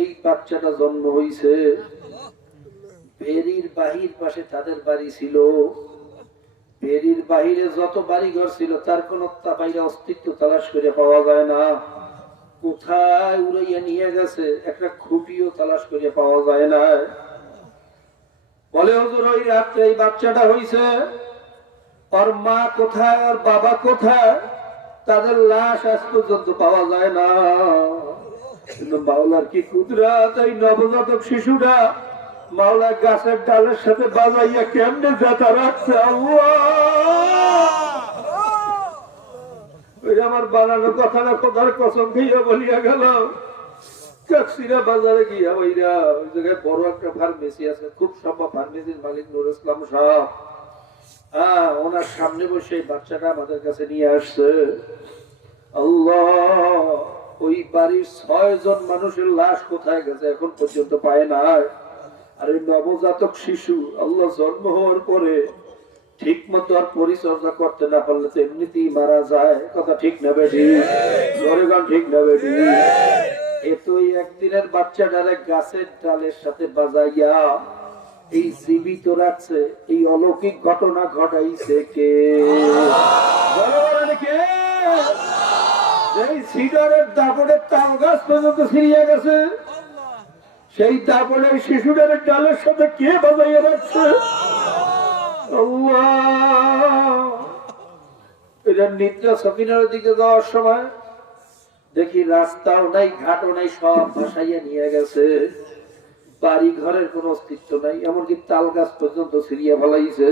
এই বাচ্চাটা জন্ম হয়েছে। বেরির বাহির পাশে তাদের বাড়ি ছিল। বেরির বাহিরে যত বাড়ি ঘর ছিল তার কোন বাইরে অস্তিত্ব তালাশ করে পাওয়া যায় না। কোথায় উড়াইয়া নিয়ে গেছে একটা খুঁটিও তালাশ করে পাওয়া যায় না। বলে, হুজুর ওই রাত্রে এই বাচ্চাটা হইছে, ওর মা কোথায়, ওর বাবা কোথায়, তাদের লাশ আজ পর্যন্ত পাওয়া যায় না। কিন্তু মাওলার কি কুদরত, এই নবজাতক শিশুটা মাওলা গাছের ডালের সাথে বাজাইয়া কেমনে যাতা রাখছে। ওই আমার বানানো কথাটা কোথার কসম খেয়ে বলিয়া গেল। কাকসিরা বাজারে গিয়া ওইরা ওই জায়গায় বড় একটা ফার্মেসি আছে, খুব সম্ভব ফার্মেসির মালিক নুর ইসলাম সাহেব। ওনার সামনে বসে বাচ্চাটা আমাদের কাছে নিয়ে আসছে। আল্লাহ ওই বাড়ির 6 জন মানুষের লাশ কোথায় গেছে এখন পর্যন্ত পায় না। আর এই নবজাতক শিশু আল্লাহ জন্ম হওয়ার পরে ঠিক মতো আর পরিচর্যা করতে না পারলে তো এমনিতেই মারা যায়। কথা ঠিক না বেটি? গরিবান ঠিক না বেটি? এতই একদিনের বাচ্চাটারে গাছের ডালের সাথে বাজাইয়া এই জীবিত রাখছে, এই অলৌকিক ঘটনা ঘটাইছে কে? কে? এই সিডারের দাপড়ের তাল গাছ পর্যন্ত ছিড়িয়ে গেছে, সেই দাপড়ের শিশুটারের ডালের সাথে কে বাজাইয়া রাখছে? এটা নিদ্রা সকিনার দিকে যাওয়ার সময় দেখি রাস্তাও নাই, ঘাটও নাই, সব ভাসাইয়া নিয়ে গেছে। বাড়ি ঘরের কোন অস্তিত্ব নাই, এমনকি তাল গাছ পর্যন্ত ছিড়িয়া ফেলাইছে।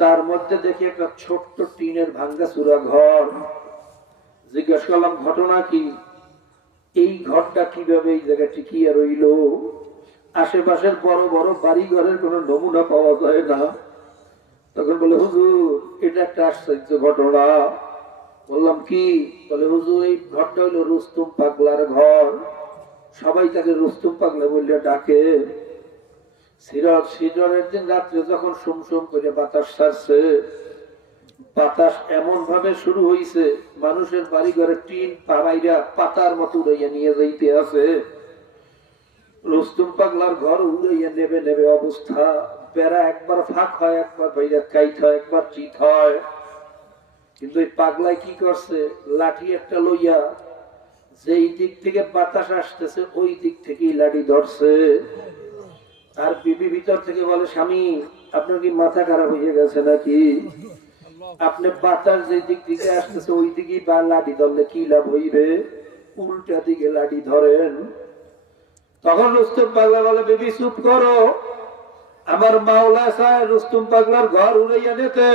তার মধ্যে দেখি একটা ছোট্ট টিনের ভাঙ্গা চূড়া ঘর। জিজ্ঞেস করলাম ঘটনা কি, এই ঘরটা কিভাবে এই জায়গায় টিকিয়ে রইল? আশেপাশের বড় বড় বাড়ি ঘরের কোন নমুনা পাওয়া যায় না। তখন বলে হুজুর এটা একটা আশ্চর্য ঘটনা। বললাম কি? বলে হুজুর এই ঘরটা হইলো রুস্তুম পাগলার ঘর, সবাই তাকে রুস্তুম পাগলা বললে ডাকে। সিডরের দিন রাত্রে যখন সুমসুম করে বাতাস ছাড়ছে, বাতাস এমন ভাবে শুরু হইছে মানুষের বাড়ি ঘরে টিন পাড়াইরা পাতার মতো উড়াইয়া নিয়ে যাইতে আছে। রুস্তুম পাগলার ঘর উড়াইয়া নেবে নেবে অবস্থা। বেড়া একবার ফাঁক হয়, একবার বাইরে কাইট হয়, একবার চিত হয়। কিন্তু এই পাগলায় কি করছে, লাঠি একটা লইয়া যেই দিক থেকে বাতাস আসতেছে ওই দিক থেকেই লাঠি ধরছে। আর বিবি ভিতর থেকে বলে স্বামী আপনার কি মাথা খারাপ হয়ে গেছে নাকি? আপনি বাতাস যে দিক থেকে আসতেছে ওই দিকেই বা লাঠি ধরলে কি লাভ হইবে, উল্টা দিকে লাঠি ধরেন। তখন রুস্তুম পাগলা বলে বেবি চুপ করো, আমার মাওলা চায় রুস্তুম পাগলার ঘর উড়াইয়া নিতে,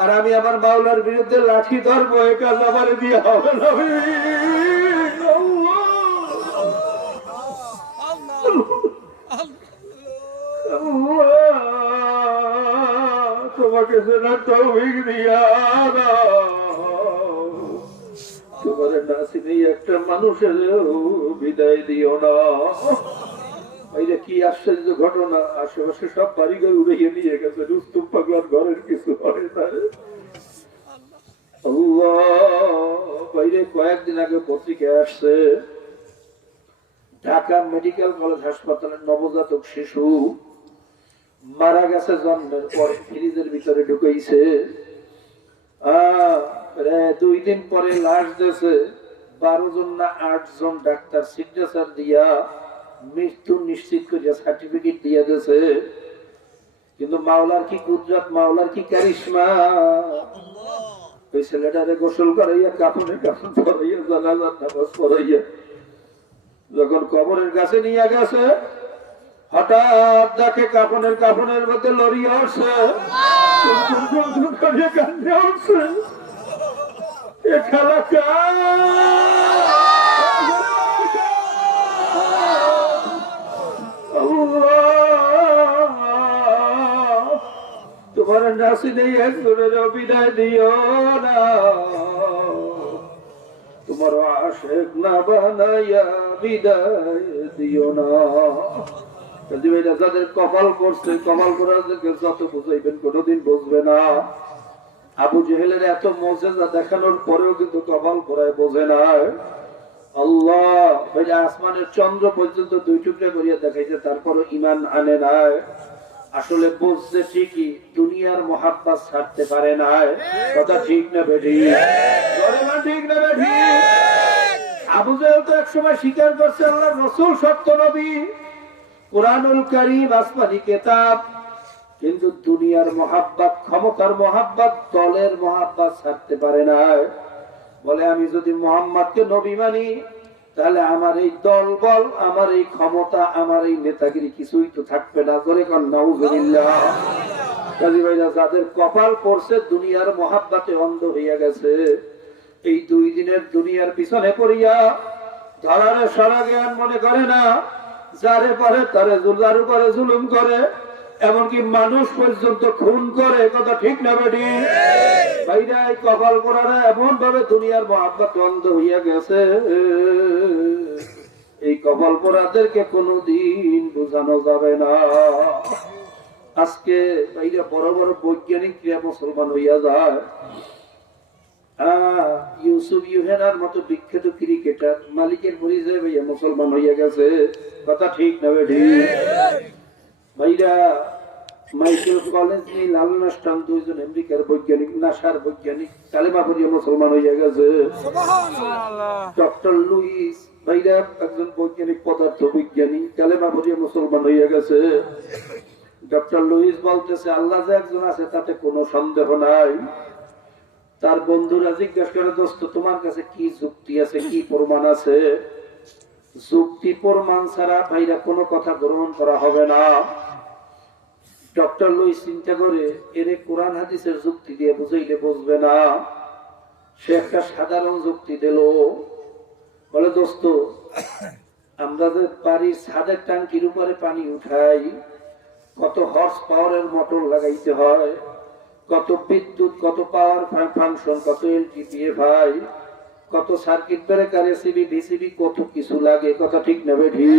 আর আমি আমার মাওলার বিরুদ্ধে লাঠি ধরবো, এ কাজ আমার দিয়ে হবে না। তোমাকে সেনা তৌফিক দিয়া তোমাদের নাসিবে একটা মানুষের বিদায় দিও না। এইটা কি আশ্চর্য ঘটনা, আশেপাশে সব বাড়িঘর উড়িয়ে নিয়ে গেছে, রুস্তুম পাগলার ঘরের কিছু হয় না। বাইরে কয়েকদিন আগে পত্রিকায় আসছে ঢাকা মেডিকেল কলেজ হাসপাতালের নবজাতক শিশু মারা গেছে, জন্মের পর ফ্রিজের ভিতরে ঢুকাইছে। 2 দিন পরে লাশ দিয়েছে। 12 জন না 8 জন ডাক্তার সিগনেচার দিয়া মৃত্যু নিশ্চিত করিয়া সার্টিফিকেট দিয়ে দিয়েছে। কিন্তু মাওলার কি কুদরত, মাওলার কি কারিশমা! ওই ছেলেটারে গোসল করাইয়া কাফনের কাফন পরাইয়া জানাজার নামাজ পড়াইয়া যখন কবরের কাছে নিয়ে গেছে, হঠাৎ দেখে কাফনের মধ্যে লড়িয়ে উঠছে, কান্দে উঠছে। এ খেলা তোমার নাসি নেই, একজনের বিদায় দিও না, তোমার আশেক না বানাইয়া বিদায় দিও না। যাদের কপাল করছে, কপাল করাদেরকে যত বুঝাইবেন কোনোদিন বুঝবে না। আবু জেহেলের এত মুজিজা দেখানোর পরেও কিন্তু কপাল করায় বোঝে না। আল্লাহ আসমানের চন্দ্র পর্যন্ত 2 টুকরা করিয়া দেখাইছে, তারপরও ঈমান আনে নাই। আসলে বুঝছে ঠিকই, দুনিয়ার মহাব্বত ছাড়তে পারে না। কথা ঠিক না বেঠি? ঠিক না বেঠি? আবু জেহেল তো একসময় স্বীকার করছে আল্লাহর রাসূল সত্য নবী, কুরআনুল কারীম আসমানী কিতাব, কিন্তু দুনিয়ার মহাব্বত, ক্ষমতার মহাব্বত, দলের মহাব্বত ছাড়তে পারে না। বলে আমি যদি মুহাম্মদকে নবী মানি, তাহলে আমার এই দল বল, আমার এই ক্ষমতা, আমার এই নেতাগিরি কিছুই তো থাকবে না। করে কোন নাউযুবিল্লাহ। কাজী ভাইরা, যাদের কপাল পড়ছে দুনিয়ার মহাব্বতে অন্ধ হইয়া গেছে, এই 2 দিনের দুনিয়ার পিছনে পড়িয়া ধরারে সারা জ্ঞান মনে করে না, যারে পারে তারে যার উপরে জুলুম করে, এমনকি মানুষ পর্যন্ত খুন করে। কথা ঠিক না বেটি? ভাইরা, এই কপাল পোড়ারা এমন ভাবে দুনিয়ার মহাব্বত অন্ধ হইয়া গেছে, এই কপাল পোড়াদেরকে কোনোদিন বোঝানো যাবে না। আজকে ভাইরা বড় বড় বৈজ্ঞানিকরা মুসলমান হইয়া যায়। ইউসুফ ইউহেনার মতো বিখ্যাত ক্রিকেটার মালিকের পরিচয় ভাইয়া মুসলমান হইয়া গেছে। কথা ঠিক না বেঠি ভাইরা? মাইকেল কলেজ নীল আর্মস্ট্রং দুইজন আমেরিকার বৈজ্ঞানিক, নাসার বৈজ্ঞানিক, কালেমা পড়িয়া মুসলমান হইয়া গেছে। ডক্টর লুইস ভাইরা একজন বৈজ্ঞানিক, পদার্থ বিজ্ঞানী, কালেমা পড়িয়া মুসলমান হইয়া গেছে। ডক্টর লুইস বলতেছে আল্লাহ যে একজন আছে তাতে কোনো সন্দেহ নাই। তার বন্ধুরা জিজ্ঞাসা করে, দোস্ত তোমার কাছে কি যুক্তি আছে, কি প্রমাণ আছে? যুক্তি প্রমাণ ছাড়া ভাইরা কোনো কথা গ্রহণ করা হবে না। ডক্টর লুইস চিন্তা করে এরে কোরআন হাদিসের যুক্তি দিয়ে বুঝাইলে বুঝবে না। সে একটা সাধারণ যুক্তি দিল। বলে, দোস্ত আমরা যে বাড়ির ছাদের ট্যাঙ্কির উপরে পানি উঠাই, কত হর্স পাওয়ারের মোটর লাগাইতে হয়, কত বিদ্যুৎ, কত পাওয়ার ফাংশন, কত এলটিপিএফআই, কত সার্কিট ব্রেকার, এসিবি, ভিসিবি, কত কিছু লাগে। কথা ঠিক না বেঠি?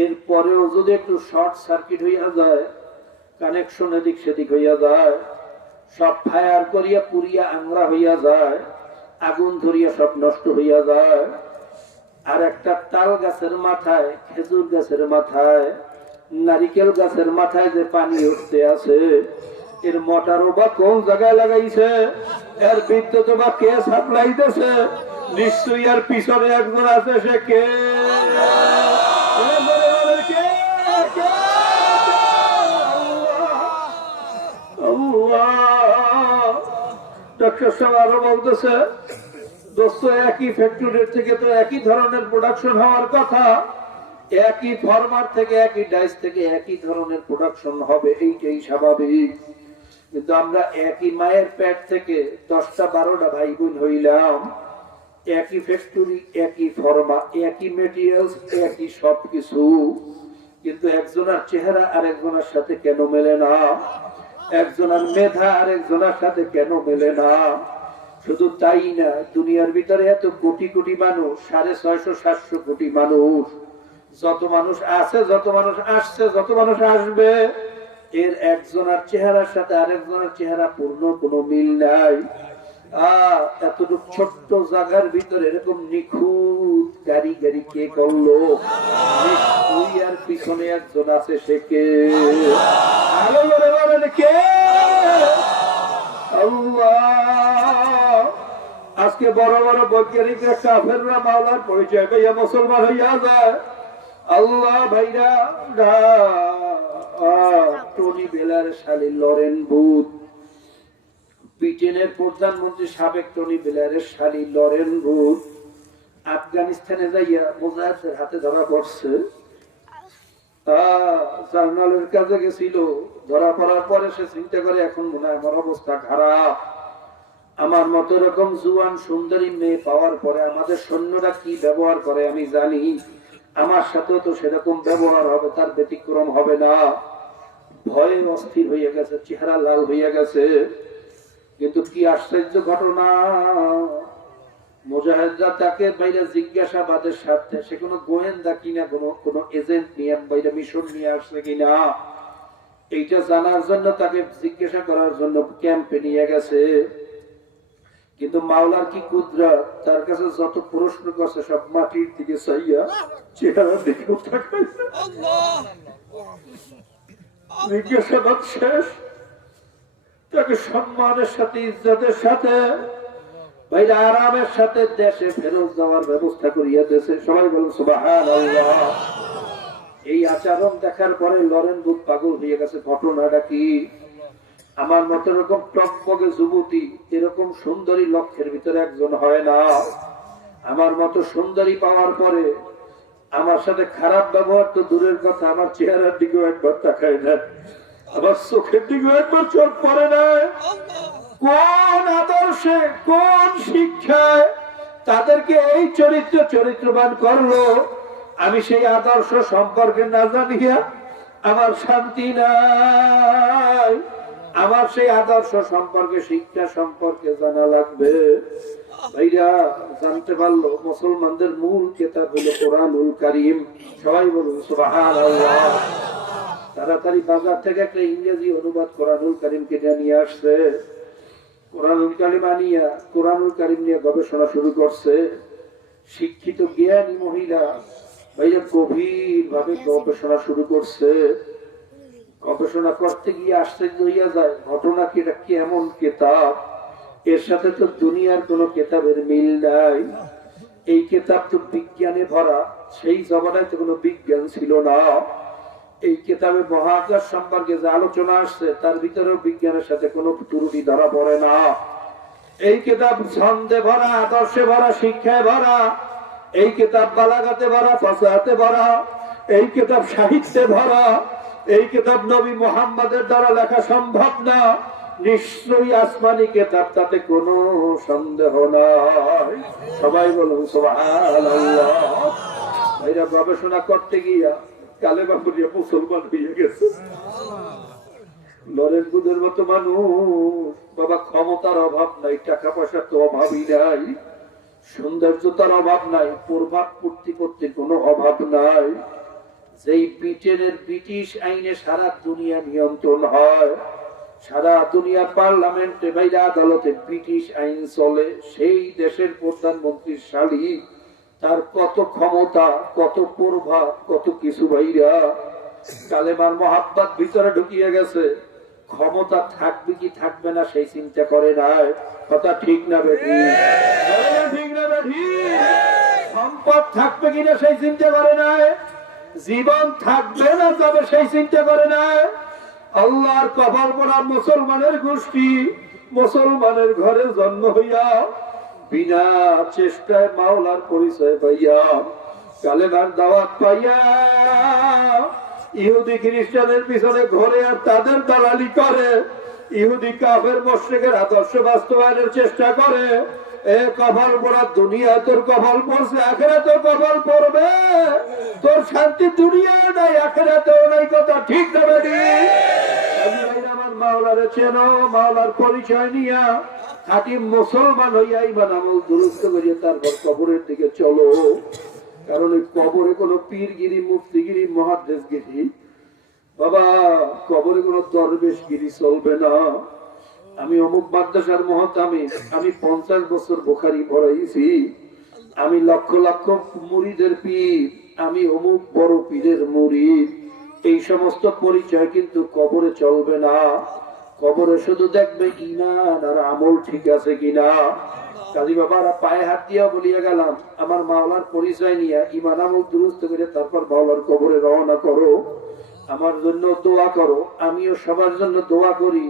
এরপরেও যদি একটু শর্ট সার্কিট হইয়া যায়, কানেকশন এদিক সেদিক হইয়া যায়, সব ফায়ার করিয়া পুরিয়া আংরা হইয়া যায়, আগুন ধরিয়া সব নষ্ট হইয়া যায়। আর একটা তাল গাছের মাথায়, খেজুর গাছের মাথায়, নারিকেল গাছের মাথায় যে পানি উঠতে আছে, এর মোটরও বা কোন জায়গায় লাগাইছে, এর বিদ্যুৎ বা কে সাপ্লাই দিতেছে, নিশ্চয়ই এর পিছনে একজন আছে। সে কে? ডক্টর সাহেব আরো বলতেছে, দোস্ত একই ফ্যাক্টরির থেকে তো একই ধরনের প্রোডাকশন হওয়ার কথা, একই ফরমার থেকে, একই ডাইস থেকে একই ধরনের প্রোডাকশন হবে, এইটাই স্বাভাবিক। কিন্তু আমরা একই মায়ের পেট থেকে 10টা 12টা ভাই বোন হইলাম, একই ফ্যাক্টরি, একই ফরমা, একই মেটেরিয়ালস, একই সবকিছু, কিন্তু একজনের চেহারা আর একজনের সাথে কেন মেলে না? একজনের মেধা আর একজনের সাথে কেন মেলে না? শুধু তাই না, দুনিয়ার ভিতরে এত কোটি কোটি মানুষ, 650 700 কোটি মানুষ, যত মানুষ আছে, যত মানুষ আসছে, যত মানুষ আসবে, এর একজনের চেহারার সাথে আরেকজনের চেহারা পূর্ণ কোনো মিল নাই। এতটুকু ছোট্ট জায়গার ভিতরে এরকম নিখুঁত কারিগরি কে করলো? নিশ্চয়ই আর পিছনে একজন আছে। সে কে? আলো বলে বলেন কে? আল্লাহ। আজকে বড় বড় বৈজ্ঞানিকরা কাফেররা মাওলার পরিচয় পাইয়া মুসলমান হইয়া যায়। আল্লাহ ভাইরা, টনি বেলার শালী লরেন বুথ, ব্রিটেনের প্রধানমন্ত্রী সাবেক টনি বেলারের শালী লরেন বুথ আফগানিস্তানে যাইয়া মুজাহিদের হাতে ধরা পড়ছে। জার্নালের কাছে গেছিল, ধরা পড়ার পরে সে চিন্তা করে এখন মনে হয় আমার অবস্থা খারাপ। আমার মতো এরকম জুয়ান সুন্দরী মেয়ে পাওয়ার পরে আমাদের সৈন্যরা কি ব্যবহার করে আমি জানি, আমার সাথেও তো সেরকম ব্যবহার হবে, তার ব্যতিক্রম হবে না। ভয়ে অস্থির হইয়া গেছে, চেহারা লাল হইয়া গেছে। কিন্তু কি আশ্চর্য ঘটনা, মুজাহিদরা তাকে বাইরে জিজ্ঞাসাবাদের সাথে, সে কোনো গোয়েন্দা কিনা, কোনো এজেন্ট নিয়ে বাইরে মিশন নিয়ে আসছে কিনা, এইটা জানার জন্য তাকে জিজ্ঞাসা করার জন্য ক্যাম্পে নিয়ে গেছে। কিন্তু মাওলার কি কুদরত, তার কাছে যত প্রশ্ন করছে সব মাটির দিকে চাইয়া চেহারা দিকে তাকাইছে। জিজ্ঞাসাবাদ শেষ, তাকে সম্মানের সাথে, ইজ্জতের সাথে, বাইরে আরামের সাথে দেশে ফেরত যাওয়ার ব্যবস্থা করিয়া দিয়েছে। সবাই বলুন সুবহানাল্লাহ। এই আচরণ দেখার পরে লরেন বুথ পাগল হয়ে গেছে। ঘটনাটা কি? আমার মতো এরকম টকবগে যুবতী, এরকম সুন্দরী লক্ষের ভিতরে একজন হয় না। আমার মতো সুন্দরী পাওয়ার পরে আমার সাথে খারাপ ব্যবহার তো দূরের কথা, আমার চেহারার দিকেও একবার তাকায় না, আমার চোখের দিকেও একবার চোখ পড়ে না। কোন আদর্শে, কোন শিক্ষায় তাদেরকে এই চরিত্রবান করলো, আমি সেই আদর্শ সম্পর্কে না জানিয়া আমার শান্তি নাই। আমার সেই আদর্শ সম্পর্কে, শিক্ষা সম্পর্কে জানা লাগবে। ভাইরা জানতে পারলো মুসলমানদের মূল কিতাব হলো কোরআনুল কারীম। সবাই বলুন সুবহানাল্লাহ। তাড়াতাড়ি বাজার থেকে একটা ইংরেজি অনুবাদ কোরআনুল কারীম কিনে নিয়ে আসছে। কোরআনুল কারীম আনিয়া কোরআনুল কারীম নিয়ে গবেষণা শুরু করছে। শিক্ষিত জ্ঞানী মহিলা ভাইয়া গভীর ভাবে গবেষণা শুরু করছে। গবেষণা করতে গিয়ে আশ্চর্য হইয়া যায়, ঘটনা কি এটা কেমন কেতাব, এর সাথে তো দুনিয়ার কোনো কেতাবের মিল নাই। এই কেতাব তো বিজ্ঞানে ভরা, সেই জমানায় তো কোনো বিজ্ঞান ছিল না। এই কেতাবে মহাকাশ সম্পর্কে যে আলোচনা আসছে তার ভিতরেও বিজ্ঞানের সাথে কোনো ত্রুটি ধরা পড়ে না। এই কেতাব ছন্দে ভরা, আদর্শে ভরা, শিক্ষায় ভরা। এই কেতাব বালাগাতে ভরা, ফাসাহাতে ভরা। এই কেতাব সাহিত্যে ভরা। এই কেতাব নবী মুহাম্মাদের দ্বারা লেখা সম্ভব না। নিশ্চয়ই আসমানি কেতাব, তাতে কোনো সন্দেহ নাই। সবাই বলুন সুবহানাল্লাহ। এরা গবেষণা করতে গিয়া কালেমা পড়িয়া মুসলমান হয়ে গেছে। নরেন্দ্রদের মতো মানুষ, বাবা ক্ষমতার অভাব নাই, টাকা পয়সার তো অভাবই নাই, সৌন্দর্যতার অভাব নাই, প্রভাব প্রতিপত্তির কোনো অভাব নাই। যেই ব্রিটেনের ব্রিটিশ আইনে সারা দুনিয়া নিয়ন্ত্রণ হয়, সারা দুনিয়ার পার্লামেন্টে বাইরে আদালতে ব্রিটিশ আইন চলে, সেই দেশের প্রধানমন্ত্রীর শালী, তার কত ক্ষমতা, কত প্রভাব, কত কিছু ভাইরা। কালেমার মহাব্বত ভিতরে ঢুকিয়ে গেছে। ক্ষমতা থাকবে কি থাকবে না সেই চিন্তা করে নাই। কথা ঠিক না বেঠি? ঠিক না বেঠি? সম্পদ থাকবে কিনা সেই চিন্তা করে নাই। জীবন থাকবে না তবে সেই চিন্তা করে নাই। আল্লাহর কবর পড়া মুসলমানের গোষ্ঠী, মুসলমানের ঘরে জন্ম হইয়া বিনা চেষ্টায় মাওলার পরিচয় পাইয়া, কালেমার দাওয়াত পাইয়া ইহুদি খ্রিস্টানের পিছনে ঘরে আর তাদের দালালি করে, ইহুদি কাফের মুশরিকের আদর্শ বাস্তবায়নের চেষ্টা করে। এ কপাল পড়া দুনিয়া তোর কপাল পড়ছে, আখিরাতেও কপাল পড়বে। তোর শান্তি দুনিয়া নাই, আখিরাতেও নাই। কথা ঠিক না বেটি? আমার মাওলারে চেনো, মাওলার পরিচয় নিয়া খাঁটি মুসলমান হইয়া ইমান আমল দুরুস্ত করিয়া তারপর কবরের দিকে চলো। কারণ এই কবরে কোনো পীরগিরি, মুফতিগিরি, মুহাদ্দিসগিরি, বাবা কবরে কোনো দরবেশগিরি চলবে না। আমি অমুক মাদ্রাসার মহতামিম, আমি 50 বছর বুখারী পড়াইছি, আমি লক্ষ লক্ষ মুরিদের পীর, আমি অমুক বড় পীরের মুরিদ, এই সমস্ত পরিচয় কিন্তু কবরে চলবে না। কবরে শুধু দেখবে ঈমান আর আমল ঠিক আছে কিনা। কাজী বাবারা পায়ে হাত দিয়া বলিয়া গেলাম, আমার মাওলার পরিচয় নিয়ে ঈমান আমল দুরুস্ত করে তারপর মাওলার কবরে রওনা করো। আমার জন্য দোয়া করো, আমিও সবার জন্য দোয়া করি।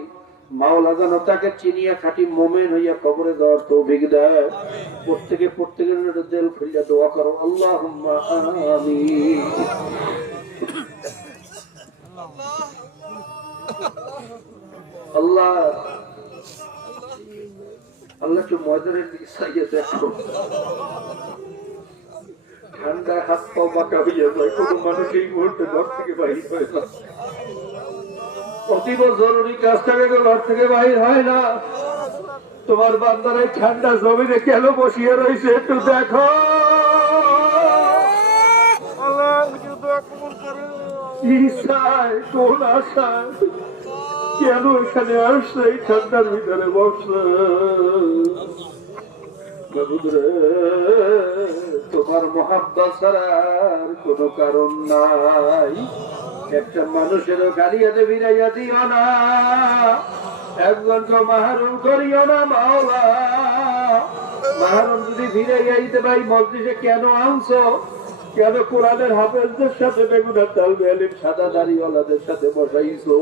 মাওলা যেন তাকে চিনিয়া খাঁটি মোমেন হইয়া কবরে যাওয়ার তৌফিক দেয়। প্রত্যেকের দিল খুলিয়া দোয়া করো। আল্লাহুম্মা আমিন। আল্লাহ আল্লাহ একটু মজারের দিকে চাইয়ে দেখো। ঠান্ডায় হাত পাও বাঁকা হইয়া যায়, কোনো মানুষ এই মুহূর্তে ঘর থেকে বাহির হয় না। অতীব জরুরি কাজ থেকে ঘর থেকে বাহির হয় না। তোমার বান্দার ঠান্ডা জমিনে কেন বসিয়ে রয়েছে একটু দেখো। কোন আশায় কেন এখানে আসছে, এই ঠান্ডার ভিতরে বসছে। তোমার মহাব্বত ছাড়ার কোন কারণ নাই। একটা মানুষেরও গাড়িয়াতে ফিরাইয়া দিও না, একজনকে মাহরুম করিও না মাওলা। মাহরুম যদি ফিরাইয়া দিতে ভাই মসজিদে কেন আনছো? কেন কোরআনের হাফেজদের সাথে বেগুনের তালবে আলিম সাদা দাড়িওয়ালাদের সাথে বসাইছো?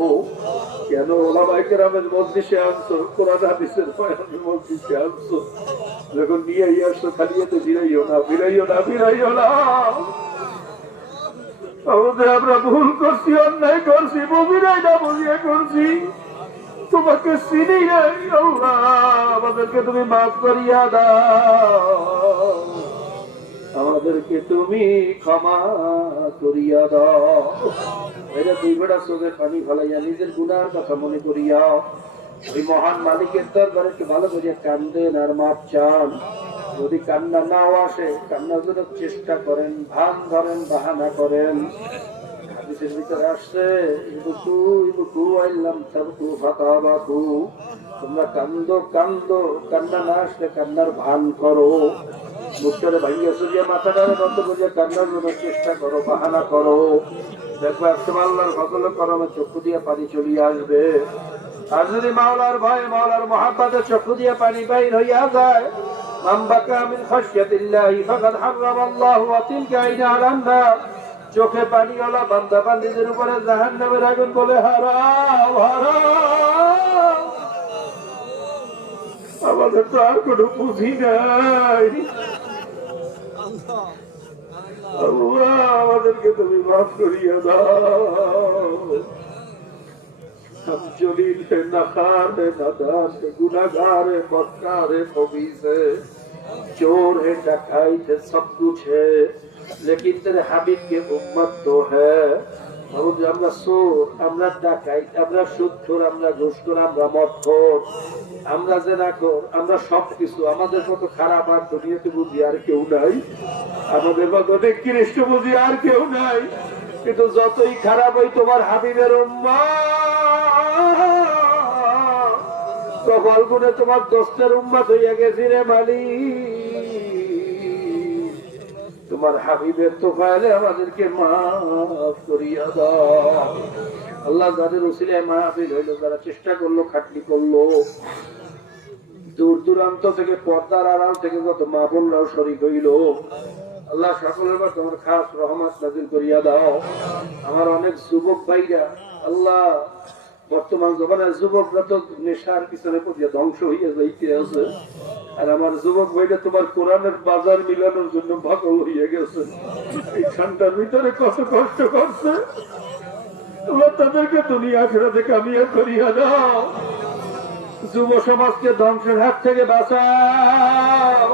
কেন ওলামায়ে কেরামের মজলিসে আনছো? কোরআন হাদিসের বয়ানের মজলিসে আনছো? যখন নিয়ে আসছো খালি এতে ফিরাইও না, ফিরাইও না, ফিরাইও না। আমাদের আমরা ভুল করছি, অন্যায় করছি, বুঝিনাই না বুঝিয়ে করছি, তোমাকে চিনি নাই। আল্লাহ আমাদেরকে তুমি মাফ করিয়া দাও, আমাদেরকে তুমি ক্ষমা করিয়া দাও। এটা দুই বেড়া চোখে পানি ফেলাইয়া নিজের গুনার কথা মনে করিয়া ওই মহান মালিকের দরবারে একটু ভালো করিয়া কান্দেন আর মাপ চান। যদি কান্না নাও আসে, কান্নার জন্য চেষ্টা করেন, ভান ধরেন, বাহানা করেন। মজলিসের ভিতরে আসছে, ইবুকু ইবুকু আইলাম তাবকু ফাতাবাকু, তোমরা কান্দো কান্দো, কান্না না আসলে কান্নার ভান করো, মুখটারে ভাইয়া চলিয়া মাথাটারে বন্ধ করিয়া কান্নার জন্য চেষ্টা করো, বাহানা করো, দেখবো একসময় আল্লাহর ফজলে করমে চক্ষু দিয়ে পানি চলিয়ে আসবে। আর যদি মাওলার ভয় মাওলার মহাব্বতে চক্ষু দিয়ে পানি বাইর হইয়া যায়, মান বাকা মিন খাশিয়াতিল্লাহি ফাকাদ হারামাল্লাহু তিলকা আইনাল নার, চোখে পানিওয়ালা বান্দা বান্দীদের উপরে জাহান্নামের আগুন বলে হারাম হারাম। আমাদের তো আর কোনো বুঝি নাই, আল্লাহ আমাদেরকে তুমি মাফ করিয়া দাও। हम जलील है, नखार है, नादान है, गुनाहगार है, बदकार है, खबीस है, चोर है, डकैत है, सब कुछ है, लेकिन तेरे हबीब के उम्मत तो है। আমরা চোর, আমরা ডাকাইত, আমরা সুদখোর, আমরা ঘুষখোর, আমরা মদখোর, আমরা জেনাখোর, আমরা সবকিছু। আমাদের মতো খারাপ আর দুনিয়াতে বুঝি আর কেউ নাই, আমাদের মতো নিকৃষ্ট বুঝি আর কেউ নাই। কিন্তু যতই খারাপ হই তোমার হাবিবের উম্মত, কপাল গুনে তোমার দোস্তের উম্মত হইয়া গেছি রে মালিক। তোমার হাবিবের তোফায়েলে আমাদেরকে মাফ করিয়া দাও আল্লাহ। যাদের উসিলায় মাহফিল হইল, যারা চেষ্টা করলো, খাটনি করলো, দূর দূরান্ত থেকে, পর্দার আড়াল থেকে যত মা বোনরাও শরীক হইল, আল্লাহ সকলের পর তোমার খাস রহমত নাজিল করিয়া দাও। আমার অনেক যুবক ভাইরা, আল্লাহ বর্তমান জমানার যুবকরা তো নেশার পিছনে পড়িয়া ধ্বংস হইয়া যাইতে আছে, আর আমার যুবক ভাইরা তোমার কোরআনের বাজার মিলানোর জন্য পাগল হইয়া গেছে। এই ঠান্ডার ভিতরে কত কষ্ট করছে, তোমরা তাদেরকে দুনিয়া আখিরাতে কামিয়াব করিয়া দাও। যুব সমাজকে ধ্বংসের হাত থেকে বাঁচাও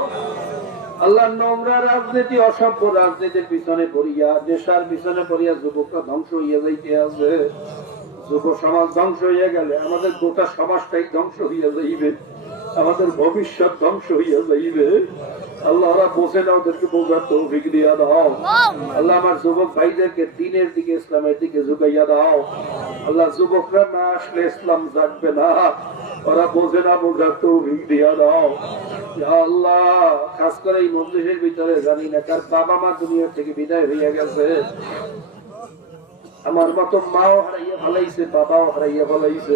আল্লাহ। নোংরা রাজনীতি, অসভ্য রাজনীতির পিছনে পড়িয়া, নেশার পিছনে পড়িয়া যুবকরা ধ্বংস হইয়া যাইতে আছে। যুব সমাজ ধ্বংস হইয়া গেলে আমাদের গোটা সমাজটাই ধ্বংস হইয়া যাইবে, আমাদের ভবিষ্যৎ ধ্বংস হইয়া যাইবে। আল্লাহ বোঝে না, ওদেরকে বোঝার তৌফিক দিয়া দাও আল্লাহ। আমার যুবক ভাইদেরকে দিনের দিকে, ইসলামের দিকে ঝুঁকাইয়া দাও আল্লাহ। যুবকরা না আসলে ইসলাম জাগবে না, ওরা বোঝে না, বোঝার তৌফিক দিয়া দাও আল্লাহ। খাস করে এই মজলিসের ভিতরে জানি না কার বাবা মা দুনিয়া থেকে বিদায় হইয়া গেছে। আমার মতো মাও হারাইয়া ফেলাইছে, বাবাও হারাইয়া ফেলাইছে,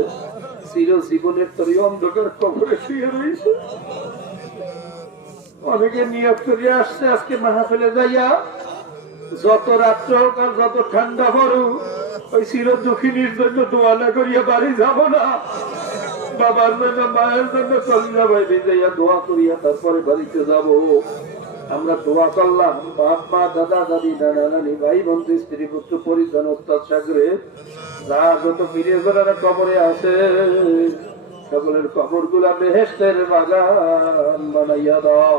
চির জীবনের তরি অন্ধকার কবরে শুয়ে রয়েছে। অনেকে নিয়ত করিয়া আসছে আজকে মাহফিলে যাইয়া, যত রাত্র হোক আর যত ঠান্ডা পড়ুক, ওই চির দুঃখিনীর জন্য দোয়া না করিয়া বাড়ি যাব না, বাবার জন্য, মায়ের জন্য কলিয়া বাইরে যাইয়া দোয়া করিয়া তারপরে বাড়িতে যাব। আমরা দোয়া করলাম, বাপ মা, দাদা দাদি, নানা নানি, ভাই বন্ধু, স্ত্রী পুত্র পরিজন, ওস্তাদ সাগরে যা যত প্রিয়জনেরা কবরে আছে, সকলের কবর গুলা বেহেশতের বাগান বানাইয়া দাও।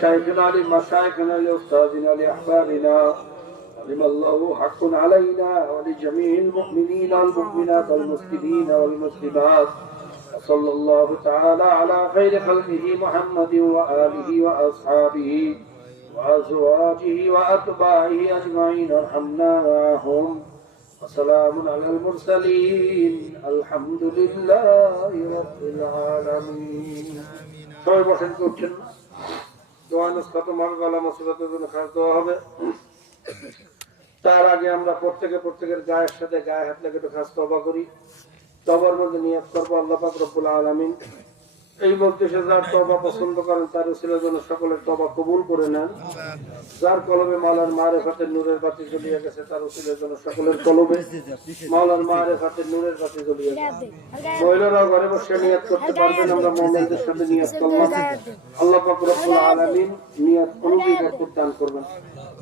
শাইখনা আলী, মাশাইখনা আলী, উস্তাদিনা আলী, আহবাবিনা علم الله حق علينا ولجميع المؤمنين والمؤمنات والمسلمين والمسلمات. وصلى الله تعالى على خير خلقه محمد وآله وأصحابه وأزواجه وأتباعه أجمعين ارحمنا معهم. وسلام على المرسلين الحمد لله رب العالمين. সবাই বসেন, করছেন না? দোয়া নসখাত মারগালা মুসিবতের জন্য খাস দেওয়া হবে। তার আগে আমরা প্রত্যেকের গায়ের সাথে গায়ে হাত লেগে খাস তওবা করি। তওবার মধ্যে নিয়ত করব আল্লাহ পাক রব্বুল আলামিন এই মজলিসে যার তওবা পছন্দ করেন তার উসিলার জন্য সকলের তওবা কবুল করে নেন। যার কলবে মাওলার মারিফাতের নূরের বাতি জ্বলিয়ে গেছে তার উসিলার জন্য সকলের কলবে মাওলার মারিফাতের নূরের বাতি জ্বলিয়ে গেছে। মহিলারা ঘরে বসে নিয়ত করতে পারবেন। আমরা মুমিনদের সাথে নিয়ত করলাম, আল্লাহ পাক রব্বুল আলামিন নিয়ত অনুযায়ী বরকত দান করবেন।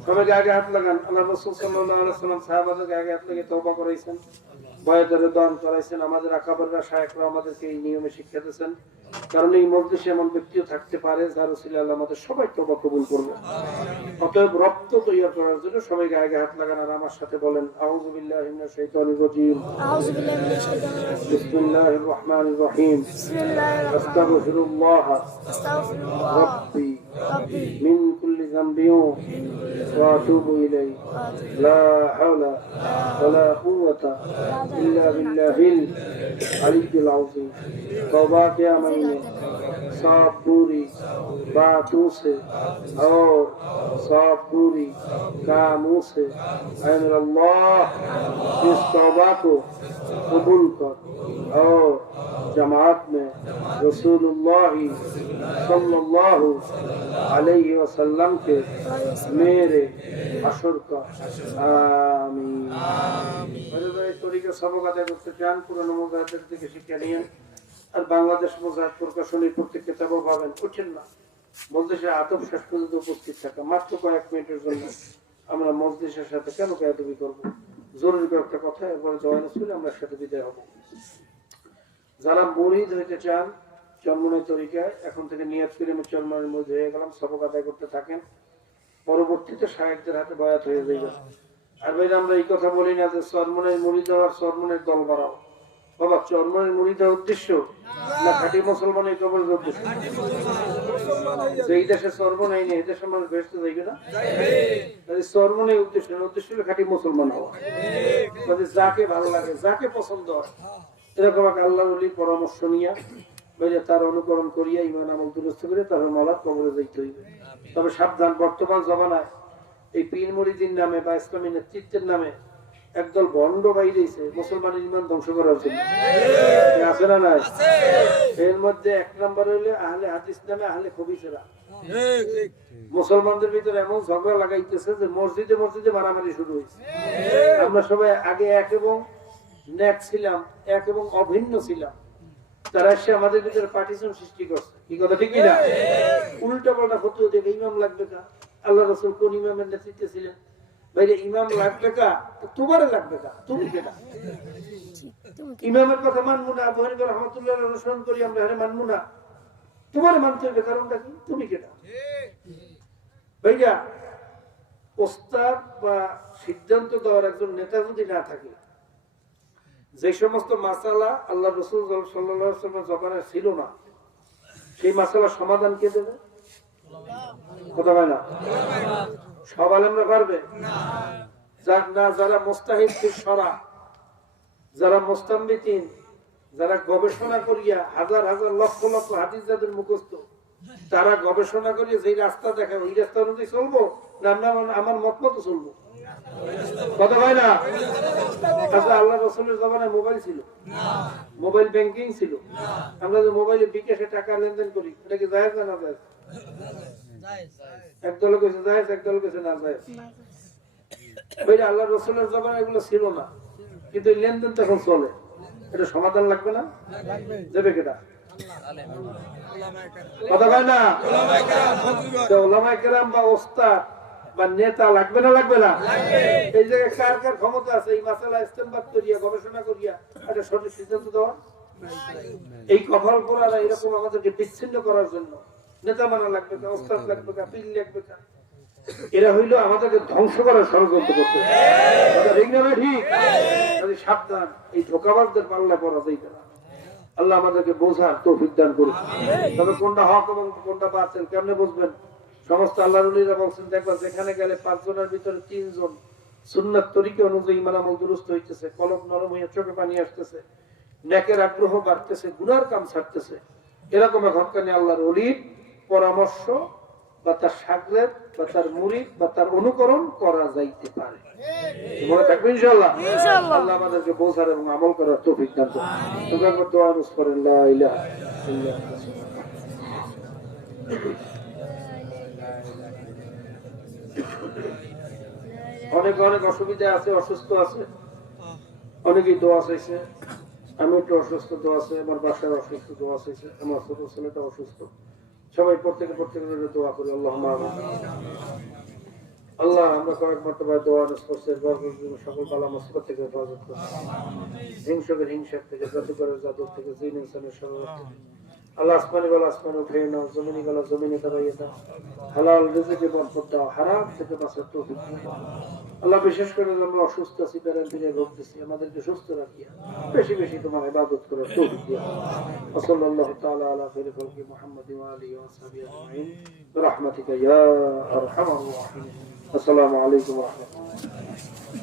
সবাই আগে হাত লাগান। আল্লাহ রাসূল সাল্লাল্লাহু আলাইহি ওয়াসাল্লাম সাহাবাদেরকে আগে হাত লাগিয়ে তওবা করাইছেন, বয়াতের দান করাইছেন। আমাদের আকাবেররা শায়েখরা আমাদেরকে এই নিয়মে শিক্ষা দিয়েছেন। কারণ এই মজলিসে এমন ব্যক্তিও থাকতে পারে যার উসিলায় আল্লাহ আমাদের সবাই তওবা কবুল করবে। অতএব রক্ত তৈরি করার জন্য সবাই আগে হাত লাগান আর আমার সাথে বলেন, আউযু বিল্লাহি মিনাশ শাইতানির রাজীম, আউযু বিল্লাহি মিনাশ শাইতানির রাজীম, বিসমিল্লাহির রহমানির রহিম, আস্তাগফিরুল্লাহ রাব্বি মিন কুল্লি ذنبيوں واتوب الیہ لا حول ولا قوة الا باللہ العلی العظیم. توبہ کیا میں نے صاف پوری باتوں سے اور صاف پوری کاموں سے. اے میرے اللہ اس توبہ کو قبول کر اور جماعت میں رسول اللہ صلی اللہ علیہ وسلم کے میرے حشر کا آمین. তরিকা সবক আদায় করতে চান পুরনো মুজাহিদের থেকে শিক্ষা নিয়ে আর বাংলাদেশ মুজাহিদ প্রকাশনীর প্রত্যেক কিতাবও পাবেন. কঠিন না মজলিসের আদব শেষ পর্যন্ত উপস্থিত থাকা, মাত্র কয়েক মিনিটের জন্য আমরা মজলিসের সাথে কেন বেয়াদবি করবো? জরুরি কয়েকটা কথা, এরপরে জয়েন ছিল আমরা সাথে বিদায় হবো. যারা মুরিদ হইতে চান চরমনের তরিকায় এখন থেকে নিয়ত করে আমি চরমনের মুরিদ হয়ে গেলাম, সবক আদায় করতে থাকেন, পরবর্তীতে শায়েখদের হাতে বয়াত হয়ে যাবে. আর ভাই আমরা এই কথা বলি না যে চরমনের মুরিদ হওয়ার চরমনের দল বাড়াও. বাবা চরমনের মুরিদ হওয়ার উদ্দেশ্য না খাঁটি মুসলমানের কবরের উদ্দেশ্য? যে এই দেশে চরমন আইনি এই দেশের মানুষ বেহেশতে যাইবে না? চরমনের উদ্দেশ্য না, উদ্দেশ্য হলো খাঁটি মুসলমান হওয়া. যাকে ভালো লাগে, যাকে পছন্দ হয় এরকম এক আল্লাহর ওলির পরামর্শ নিয়ে তার অনুকরণ করিয়া ইমান আমল দুরস্ত করে তারপর মালার কবরে যাইতে হইবে. তবে সাবধান, বর্তমান জমানায় এই পীর মুরিদির নামে বা ইসলামী নেতৃত্বের নামে একদল ভণ্ড বাইরেছে মুসলমানের ইমান ধ্বংস করার জন্য. আছে না নাই? এর মধ্যে এক নম্বর হইলে আহলে হাদিস নামে আহলে খবিসেরা মুসলমানদের ভিতরে এমন ঝগড়া লাগাইতেছে যে মসজিদে মসজিদে মারামারি শুরু হয়েছে. আমরা সবাই আগে এক এবং নেক ছিলাম, এক এবং অভিন্ন ছিলাম, তারা এসে আমাদের ভিতরে পার্টিশন সৃষ্টি করছে. কি কথা ঠিক কিনা? উল্টা পাল্টা ফতোয়া দিয়ে ইমাম লাগবে কা? আল্লাহ রাসূল কোন ইমামের নেতৃত্বে ছিলেন? ভাইরে ইমাম লাগবে কা? তোমারে লাগবে কা? তুমি কেডা? ইমামের কথা মানবো না, আবু হানিফা রাহমাতুল্লাহ অনুসরণ করি আমরা, আরে মানবো না, তোমারে মানতে হবে, কারণটা কি? তুমি কেডা? ভাইরা ওস্তাদ বা সিদ্ধান্ত দেওয়ার একজন নেতা যদি না থাকে, যে সমস্ত মাসালা আল্লাহ রাসূল সাল্লাল্লাহু আলাইহি ওয়াসাল্লামের জবানে ছিল না, সেই মাসালার সমাধান কে দেবে? কথা হয় না? সব আলেমরা পারবে না? যারা মুস্তাহিদ সরা, যারা মুস্তামবিতিন, যারা গবেষণা করিয়া হাজার হাজার লক্ষ লক্ষ হাদিস যাদের মুখস্থ, তারা গবেষণা করিয়া যেই রাস্তা দেখায় ওই রাস্তা অনুযায়ী চলবো না আমার মত মতো চলবো? কথা হয় না? আচ্ছা আল্লাহ রাসূলের জমানায় মোবাইল ছিল, মোবাইল ব্যাংকিং ছিল, আমরা যে মোবাইলে বিকাশে টাকা লেনদেন করি এটা কি জায়েজ না জায়েজ? একদল কইছে জায়েজ, একদল কইছে না জায়েজ. ভাইরা আল্লাহ রাসূলের জমানায় এগুলো ছিল না, কিন্তু লেনদেন তখন চলে. এটা সমাধান লাগবে না? দেবে কেটা? কথা হয় না? উলামায়ে কেরাম বা ওস্তাদ বা নেতা লাগবে না লাগবে না? এই জায়গায় কার কার ক্ষমতা আছে এই মাসালা ইস্তেমবাদ করিয়া গবেষণা করিয়া একটা সঠিক সিদ্ধান্ত দেওয়া? এই কপাল পোড়ারা এরকম আমাদেরকে বিচ্ছিন্ন করার জন্য নেতা মানা লাগবে না, ওস্তাদ লাগবে না, পীর লাগবে না, এরা হইলো আমাদেরকে ধ্বংস করার ষড়যন্ত্র করতে. ঠিক না ঠিক? সাবধান, এই ধোঁকাবাজদের পাল্লা পড়া যাইবে না. আল্লাহ আমাদেরকে বোঝার তৌফিক দান করুন. তবে কোনটা হক এবং কোনটা বাতিল কেমনে বুঝবেন? সমস্ত আল্লাহর ওলিরা বলছেন, দেখবা যেখানে গেলে 5 জনের ভিতরে 3 জন সুন্নাত তরিকা অনুযায়ী ইমান আমল দুরুস্ত হইতেছে, কলব নরম হয়ে চোখে পানি আসতেছে, নেকের আগ্রহ বাড়তেছে, গুনার কাম ছাড়তেছে, এরকম এক হক্কানি আল্লাহর ওলির পরামর্শ বা তার শাগরেদ বা তার মুরিদ বা তার অনুকরণ করা যাইতে পারে. মনে থাকবে ইনশাআল্লাহ? আল্লাহ আমাদেরকে বোঝার এবং আমল করার তৌফিক দান করুন. তোমরা দোয়া করেন লা ইলাহা ইল্লাল্লাহ. অনেক অনেক অসুবিধা আছে, অসুস্থ আছে, অনেকেই দোয়া চাইছে. আমি একটু অসুস্থ, দোয়া আছে, আমার বাসায় অসুস্থ, দোয়া চাইছে, আমার ছোট ছেলেটা অসুস্থ. সবাই প্রত্যেকের দোয়া করি. আল্লাহুম্মা আমিন. আল্লাহ আমরা কয়েক মর্তবায় দোয়া করছি, সকল বালা মুসিবত থেকে হেফাজত করছি, হিংসকের হিংসার থেকে, জাদুকরের জাদুর থেকে, জিন ইনসানের সর্বত্র থেকে, আল্লাহ আসমানি বলা আসমান উঠে নাও, জমিনি বলা জমিনে দাঁড়াইয়ে দাও, হালাল রিজিকে বরকত দাও, হারাম থেকে বাঁচার তৌফিক দাও। আল্লাহ বিশেষ করে আমরা অসুস্থ আছি, প্যারান্টিনে ভুগতেছি, আমাদেরকে সুস্থ রাখিয়া বেশি বেশি তোমার ইবাদত করার তৌফিক দিও। সাল্লাল্লাহু তাআলা আলা খাইরি খালকি মুহাম্মাদ ওয়া আলিহি ওয়া সাহবিহি আজমাইন বিরহমাতিকা ইয়া আরহামার রাহিমিন। আসসালামু আলাইকুম ওয়া রাহমাতুল্লাহ।